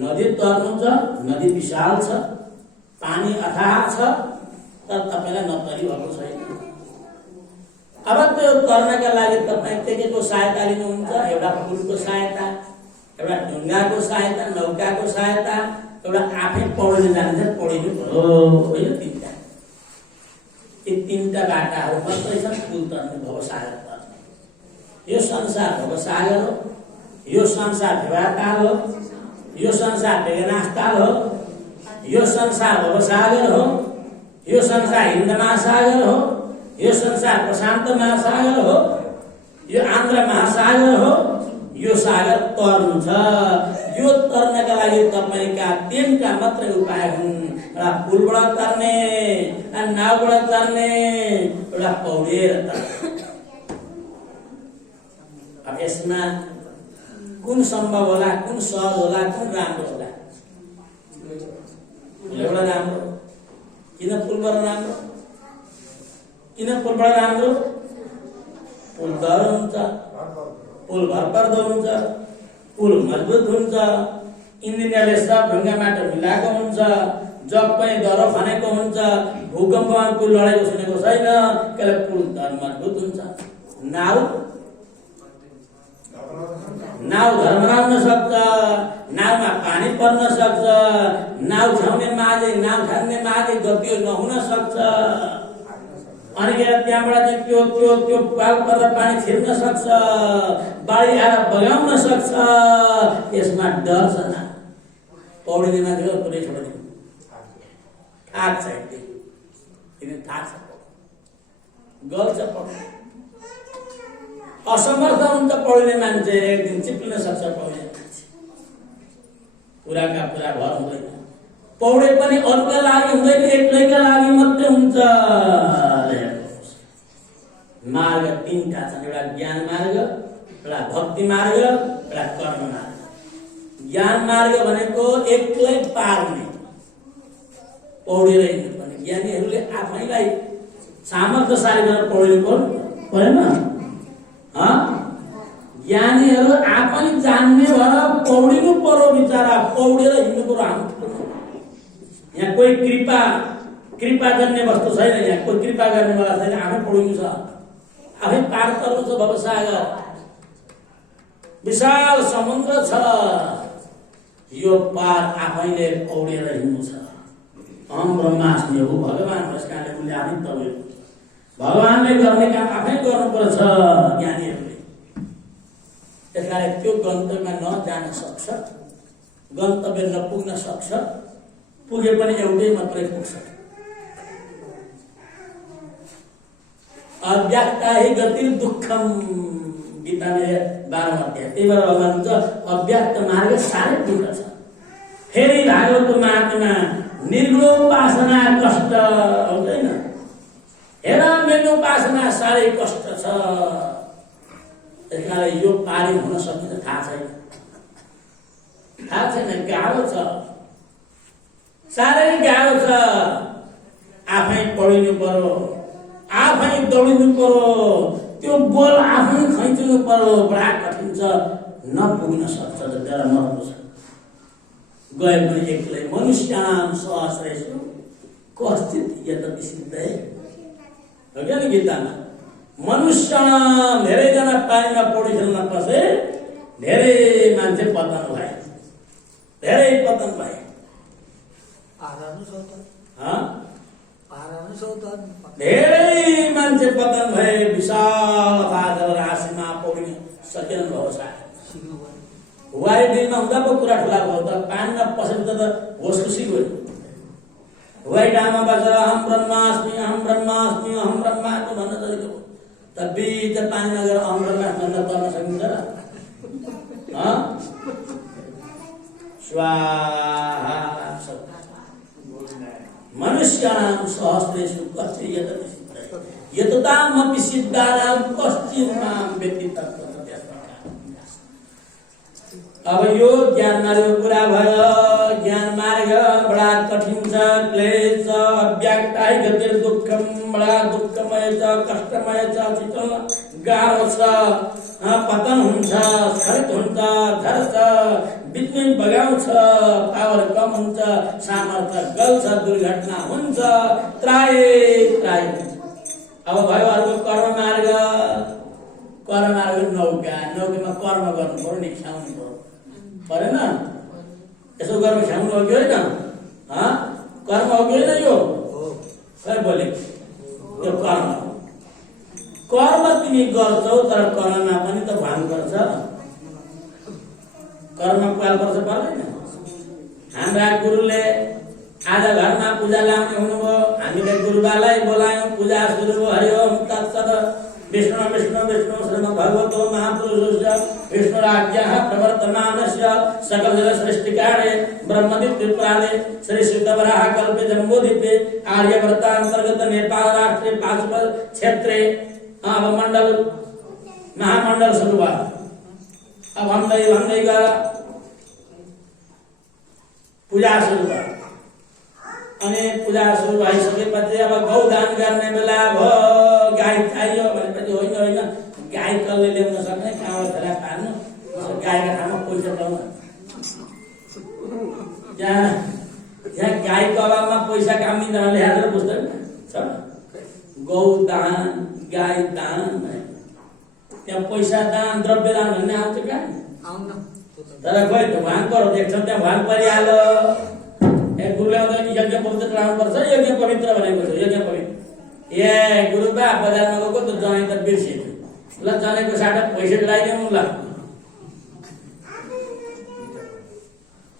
नदी तर्नु छ, नदी विशाल छ, पानी अथाह छ, तर तपाईँलाई नतरी भएको छैन। अब त्यो तर्नका लागि तपाईँ के को सहायता लिनुहुन्छ? एउटा पुलको सहायता, एउटा ढुङ्गाको सहायता, नौकाको सहायता, एउटा आफै पौडिन जान्छ, पौडिनु पर्यो होइन। तिनवटा, यी तिनवटा बाटाहरू मात्रै छन् पुल तर्ने, भवसागर तर्ने। यो संसार भवसागर हो, यो संसार भेवाताल हो, यो संसार वेगनास्थाल हो, यो संसार भवसागर हो, यो संसार हिन्द महासागर हो, यो संसार प्रशान्त महासागर हो, यो आन्ध्र महासागर हो। यो सागर तर्नु छ। यो तर्नका लागि तपाईँका तीनटा मात्रै उपाय हुन्। एउटा पुलबाट तर्ने, नाउबाट तर्ने, एउटा पौडेर तर्ने। अब यसमा कुन सम्भव होला, कुन सहज होला, कुन राम्रो होला? पुलबाट राम्रो। किन पुलबाट राम्रो? किन पुलबाट राम्रो? पुल डर हुन्छ, पुल भरपर्दो हुन्छ, पुल मजबुत हुन्छ, इन्जिनियरले सब ढुङ्गा माटो मिलाएको हुन्छ, जग पनि डर खनेको हुन्छ, भूकम्पमा पुल लडेको सुनेको छैन, त्यसले पुल डर मजबुत हुन्छ। नाउ धर्मराउन सक्छ, नाउमा पानी पर्न सक्छ, नाउ छाउने माझे, नाउ छान्ने माझे गतियो नहुन सक्छ। अनि त्यहाँबाट चाहिँ त्यो पाल पर्दा पानी छिर्न सक्छ, बाढी आएर बगाउन सक्छ। यसमा डर छ न? पौडिने मान्छेको कुनै छोडिदिनु थाहा छ, किन थाहा छ? गल्छ पौड्ने, असमर्थ हुन्छ पौडिने मान्छे, एक दिन चिप्लिन सक्छ पौडिने मान्छे। पुराका पुरा भर हुँदैन। पौडे पनि अरूका लागि हुँदैन, एक्लैका लागि मात्रै हुन्छ। मार्ग तीनटा छन्, एउटा ज्ञान मार्ग, एउटा भक्ति मार्ग, एउटा कर्म मार्ग। ज्ञान मार्ग भनेको एक्लै पार्ने, पौडेर हिँड्नुपर्ने। ज्ञानीहरूले आफैलाई सामर्थ्यशाली गरेर पौडिनु परेन। ज्ञानीहरू आफै जान्ने भएर पौडिनु पर्यो बिचरा, पौडेर हिँड्नु पर्यो। हाम्रो यहाँ कोही कृपा गर्ने वस्तु छैन, यहाँ कोही कृपा गर्नेवाला छैन। आफै पौडिनु छ, आफै पार गर्नु छ। भवसागर विशाल समुद्र छ, यो पार आफैले पौडेर हिँड्नु छ। अहम ब्रह्मास्मि हो भगवान, यस कारणले उनले आफै तौडेको छ। भगवानले गर्ने काम आफै गर्नुपर्छ ज्ञानीहरूले। त्यसकारण त्यो गन्तव्यमा नजान सक्छ, गन्तव्य नपुग्न सक्छ, पुगे पनि एउटै मात्रै पुग्छ। अव्यक्ता हि गति दुःखम, गीताले 12 अध्याय। त्यही भएर भगवान भन्छ अव्यक्त मार्ग साह्रै दुःख छ। फेरि भागवतको महात्म्यमा निर्गुणोपासना कष्ट हुँदैन। हेर मेरो उपासना साह्रै कष्ट छ। त्यसकारण यो पारी हुन सकिन्छ थाहा छैन, गाह्रो छ, साह्रै गाह्रो छ। आफै पढिनु पर्यो, आफै दौडिनु पर्यो, त्यो बल आफै खैचिनु पर्यो। बडा कठिन छ, नपुग्न सक्छ त तेरा महत्व छ। गए पनि एक्लै। मनुष्यानाम सहस्रेषु कश्चित् यतति सिद्धये, हो क्या नि गीतामा? मनुष्यानाम धेरैजना पानीमा पौडी खेल्न पसे, धेरै मान्छे पतन भए, धेरै पतन भए। धेरै मान्छे पतन भए। विशाल अथाह राशिमा पौडिन सकेन। वारी दिनमा हुँदा पो कुरा ठुला भयो त, पानीमा पसेर त होस खुसी गयो। वारी डामा बसेर अहम ब्रह्मास्मि, अहम ब्रह्मास्मि, अहम ब्रह्मास्मि भन्न सकेको त बीच पानीमा गएर अहम ब्रह्मास्मि भन्न तर्न सकिन्छ र? स्वाहा। मनुष्याणां सहस्रेषु कश्चित् यतति सिद्धये, यततामपि सिद्धानां कश्चित् मां वेत्ति। अब यो ज्ञान मार्गको कुरा भयो। ज्ञान मार्ग बडा कठिन छ, क्लेश छ, अव्याख्याय गतिर दुःखम, बडा दुःखमय छ, कष्टमय छ, चित्त गाह्रो छ, पतन हुन्छ, खरित हुन्छ, झर्छ, बिचमै बगाउँछ, पावर कम हुन्छ, सामर्थ्य गल्छ, दुर्घटना हुन्छ, त्राय त्राय हुन्छ। अब भयो अर्को कर्म मार्ग। कर्म मार्ग नौका, नौकामा कर्म गर्नु पर्यो नि, ख्याउनु पर्यो, परेन? यसो गर्नु ख्याउनु हो कि होइन? कर्म हो कि होइन? यो खै बोलेको यो कर्म। कर्म तिमी गर्छौ तर कर्ममा पनि त भान गर्छ। कर्म पाल पर्छ पर्दैन? हाम्रा गुरुले आज घरमा पूजा ल्याउने हुनुभयो, हामीले गुरुबालाई बोलायौँ, पूजा सुरु भयो। हरि ओम तत्सत् विष्णु विष्णु विष्णु श्रीमद् भगवतो महापुरुषस्य विष्णुराज्ञः प्रवर्तमानस्य सकल जगत सृष्टिकारे ब्रह्मदि त्रिपुरारे श्री सिद्धवराह कल्पे जम्बूद्वीपे आर्यवर्तांतर्गत नेपाल राष्ट्र पाशुपत क्षेत्रे अब मंडल महामंडल शुरू हुआ। अब हम नहीं गया, पूजा शुरू हुआ। अनि पूजा सुरु भइसकेपछि अब गौदान गर्ने बेला भयो। गाई चाहियो भनेपछि होइन होइन, गाई कसले ल्याउन सक्ने, कहाँबाट फेला पार्नु, गाईका ठाउँमा पैसा पाउनु। त्यहाँ गाईको अभावमा पैसा कामिँदैन, ल्याएर बुझ्दैन छ। गौदान, गाई दान, त्यहाँ पैसा दान, द्रव्य दान भन्ने आउँछ क्या? तर खोइ भान देख्छौँ त्यहाँ भान परिहाल्यो। गुरुले यज्ञ पवित्र चढाउनुपर्छ, यज्ञ पवित्र भनेको छ। यज्ञ पवित्र ए गुरुबा बजारमा गएको त जनै त बिर्सियो, ल जनेको साटा पैसा लगाइदिउँ ल।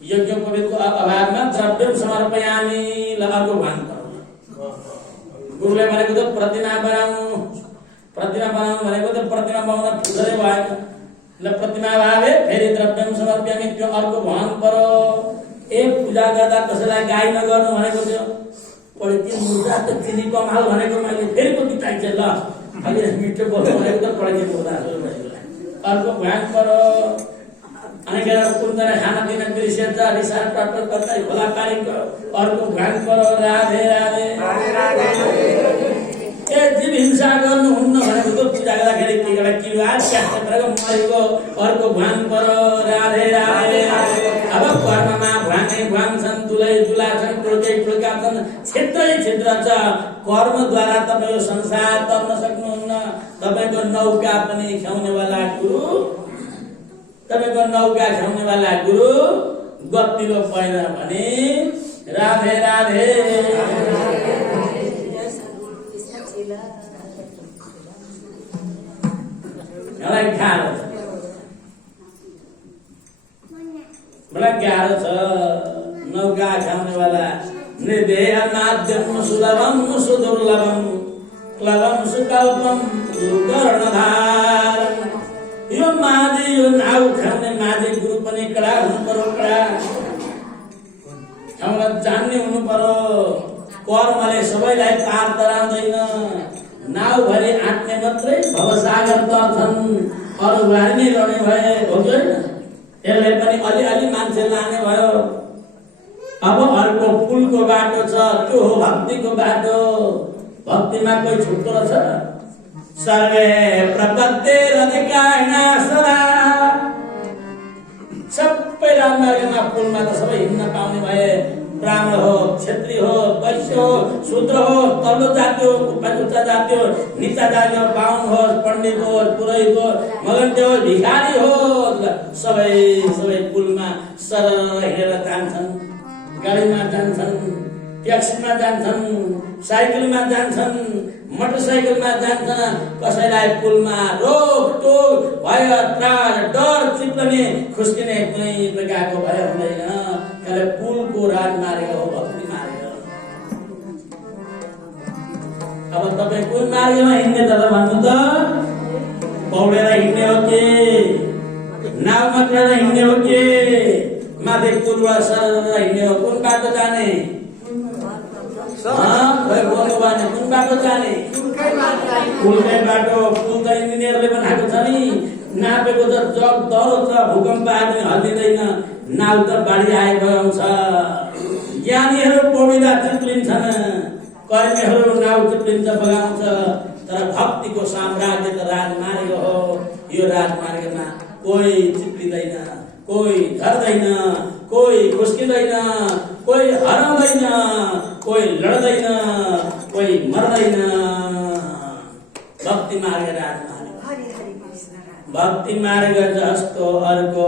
यज्ञ पवित्रको अभावमा द्रव्य समर्पयामि, ल अर्को भान पर्यो। गुरुले भनेको त प्रतिमा बनाउनु, प्रतिमा बनाउनु भनेको त प्रतिमा बनाउन फुसरै भएन। ल प्रतिमा भावे फेरि द्रव्यम समर्पयामि, त्यो अर्को भान पर्यो। पूजा गर्दा कसैलाई गाई नगर्नु भनेको थियो, पढिदिनु मुद्दा त चिनी कमाल भनेको मैले फेरि पो बिताइन्छ। ल अलि मिठो बोल्नु भनेको त पढिदिनु मुद्दा अर्को भ्यान पर्यो। अनि कुनजना खानापिना बिर्सिन्छ, रिसार टट्टर कतै खोला पारेको अर्को भ्यान पर्यो। राधे राधे। जीव हिंसा गर्नुहुन्न भनेको त पूजा गर्दाखेरि एउटा किरुवा च्यात्र मरेको अर्को भ्यान पर्यो। राधे राधे। अब कर्ममा भ्वाङै भ्वाङ छन्, दुलै दुला छन्, टोल्कै टोल्का छन्, क्षेत्रै क्षेत्र छ। कर्मद्वारा तपाईँ यो संसार तर्न सक्नुहुन्न। तपाईँको नौका पनि ख्याउनेवाला गुरु, तपाईँको नौका ख्याउनेवाला गुरु गतिलो पैन भने। राधे राधे। मलाई गाह्रो छ, बड़ा गाह्रो छ। नौका ख्याउनेवाला निर्देह माध्यम सुलभम सुदुर्लभम क्लवम सुकल्पम कर्णधारम। यो माझे यो नाउ ख्याउने माझे गुरु पनि कडा हुनु पर्यो, कडा ठाउँलाई जान्ने हुनु पर्यो। कर्मले सबैलाई पार गराउँदैन। नाउभरि आँट्ने मात्रै भवसागर तर्छन्, अरू भारी नै लड्ने भए हो कि होइन? यसले पनि अलिअलि मान्छे लाने भयो। अब अर्को पुलको बाटो छ, त्यो हो भक्तिको बाटो। भक्तिमा कोही छुट्टो रहेछ? सर्वे प्रपत्तिरधिकारिणा सदा। सबै राजमार्गमा पुलमा त सबै हिँड्न पाउने भए। ब्राह्मण हो, क्षत्रिय हो, वैश्य हो, शूद्र हो, तल्लो जाति हो, उच्च जाति हो, निचा जाति हो, बाहुन हो, पण्डित हो, पुरोहित हो, मगन्ते हो, भिखारी हो, सबै सबै पुलमा सरर हिँडेर जान्छन्। गाडीमा जान्छन्, ट्याक्सीमा जान्छन्, साइकलमा जान्छन्, मोटरसाइकलमा जान्छन्। कसैलाई पुलमा रोकटोक भयो, त्रास डर चिप्लने खुस्किने कुनै प्रकारको भय हुँदैन। पुलको राजमार्ग हो भक्ति मार्ग। अब तपाईँ कुन मार्गमा हिँड्ने त भन्नु त? पौडेर हिँड्ने हो कि नाउमा चढेर हिँड्ने हो कि माथि पुलबाट सरर हिँड्ने हो? कुन बाटो जाने? बोल्नु भने कुन बाटो जाने? पुलकै बाटो। पुल त इन्जिनियरले बनाएको छ नि, नापेको त जग दह्रो छ, भूकम्प आयो भने हल्लिँदैन, नाउ त बाढी आए बगाउँछ। ज्ञानीहरू पौडिँदा चिप्लिन्छन्, कर्मीहरू नाउ चिप्लिन्छ बगाउँछ। तर भक्तिको साम्राज्य त राजमार्ग हो। यो राजमार्गमा कोही चिप्लिँदैन, कोही झर्दैन, कोही खुस्किँदैन, कोही हराउँदैन, कोही लड्दैन, कोही मर्दैन। भक्ति मार्ग राजमार्ग। भक्ति मार्ग जस्तो अर्को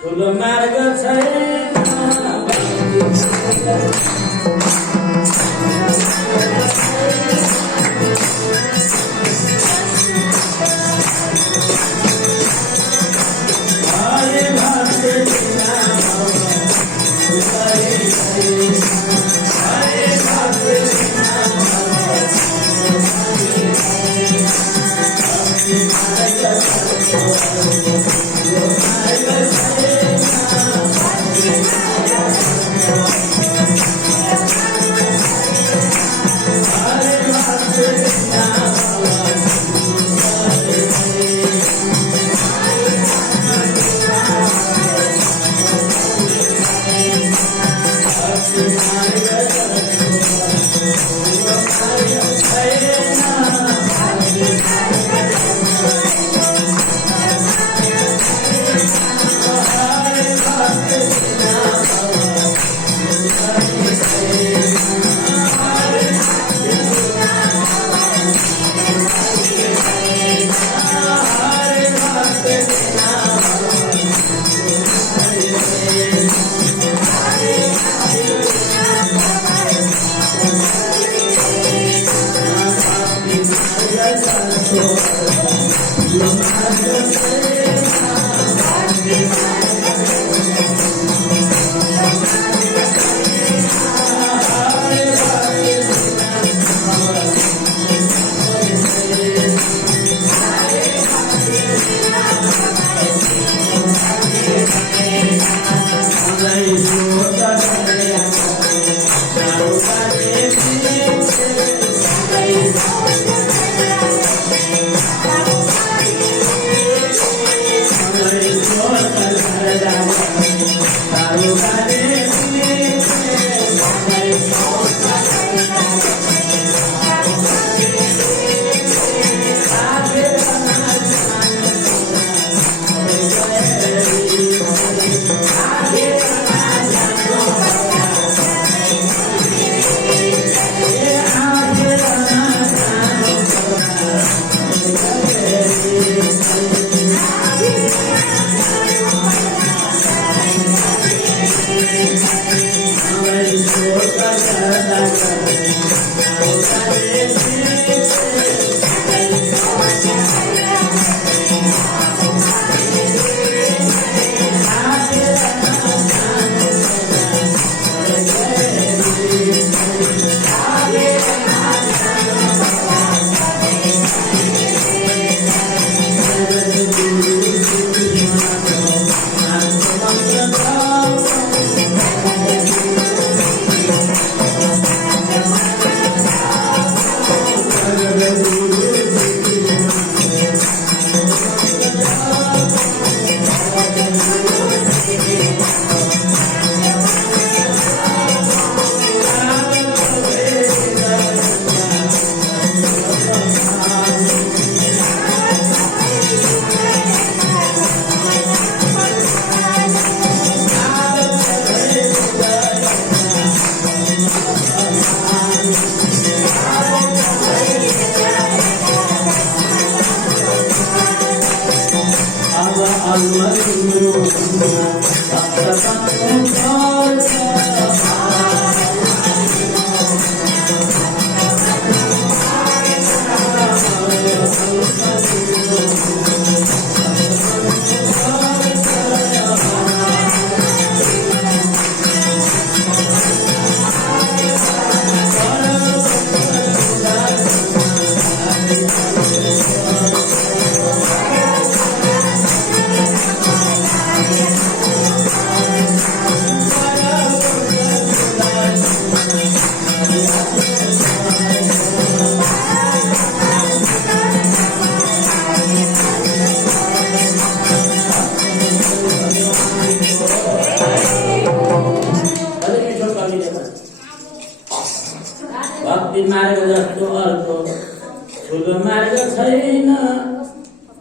ठुलो मार्ग छैन।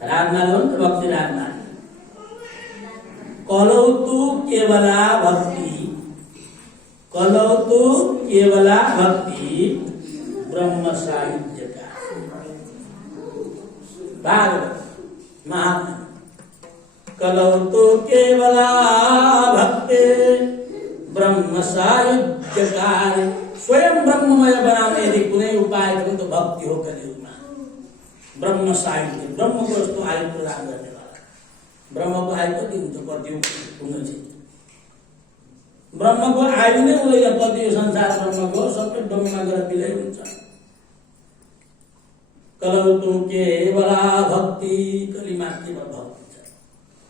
रागमाला हो नि त भक्ति रागमाला। कलौतु केवला भक्ति, कलौतु केवला भक्ति ब्रह्म सायुज्यका। भागवत महात्मा कलौतु केवला भक्ति ब्रह्म सायुज्यकार। स्वयं ब्रह्ममय बनाउने यदि कुनै उपाय थियो त भक्ति हो कलियुगमा। ब्रह्म सायुज्य, ब्रह्मको जस्तो आयु प्रदान गर्नेवाला। ब्रह्मको आयु कति हुन्छ? कति हुन्छ? ब्रह्मको आयु नै हुँदैन। कति यो संसार ब्रह्मको सबै ब्रह्ममा गएर विलय हुन्छ। कलौतु केवला भक्ति, कलिमा केवल भक्ति छ।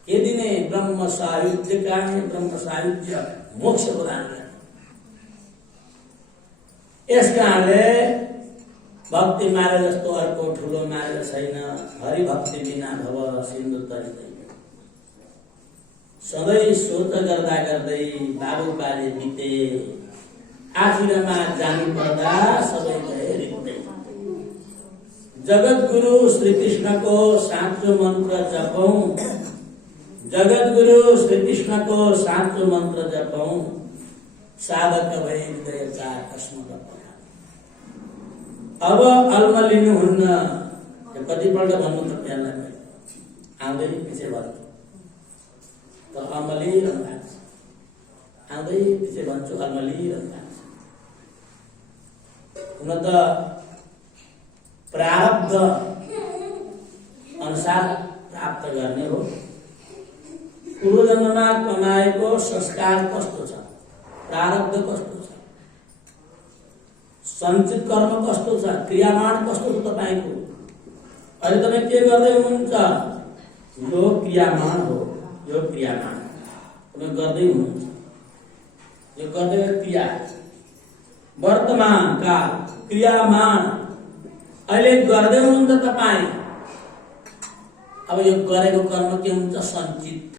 यदि नै ब्रह्म सायुज्य कारणले ब्रह्म सायुज्य मोक्ष प्रदान गर्ने। यस कारणले भक्ति मारे जस्तो अर्को ठुलो मार्ग छैन। हरिभक्ति बिना भव सिन्धु तरिँदैन। सधैँ सोच गर्दा गर्दै बाबु बाजे बिते, आखिरमा जानु पर्दा सबै गए रित्तै। जगत गुरु श्री कृष्णको साँचो मन्त्र जपौं, जगत गुरु श्री कृष्णको साँचो मन्त्र जपौं, साधक भई हृदयका कस्मत। अब अल्मलिनुहुन्न। कतिपल्ट भन्नु तपाईँहरूलाई मैले, आउँदै पछि भन्छु त अल्मलिरहनु भएको छ। आउँदै पछि भन्छु अल्मलिरहनु भएको छ। हुन त प्रारब्ध अनुसार प्राप्त गर्ने हो। पूर्व जन्ममा कमाएको संस्कार कस्तो छ, प्रारब्ध कस्तो छ, सञ्चित कर्म कस्तो छ, क्रियामान कस्तो छ तपाईँको। अहिले तपाईँ के गर्दै हुनुहुन्छ? यो क्रियामान हो, यो क्रियामान तपाईँ गर्दै हुनुहुन्छ। यो गर्दै क्रिया वर्तमान काल क्रियामान अहिले गर्दै हुनुहुन्छ तपाईँ। अब यो गरेको कर्म के हुन्छ? सञ्चित।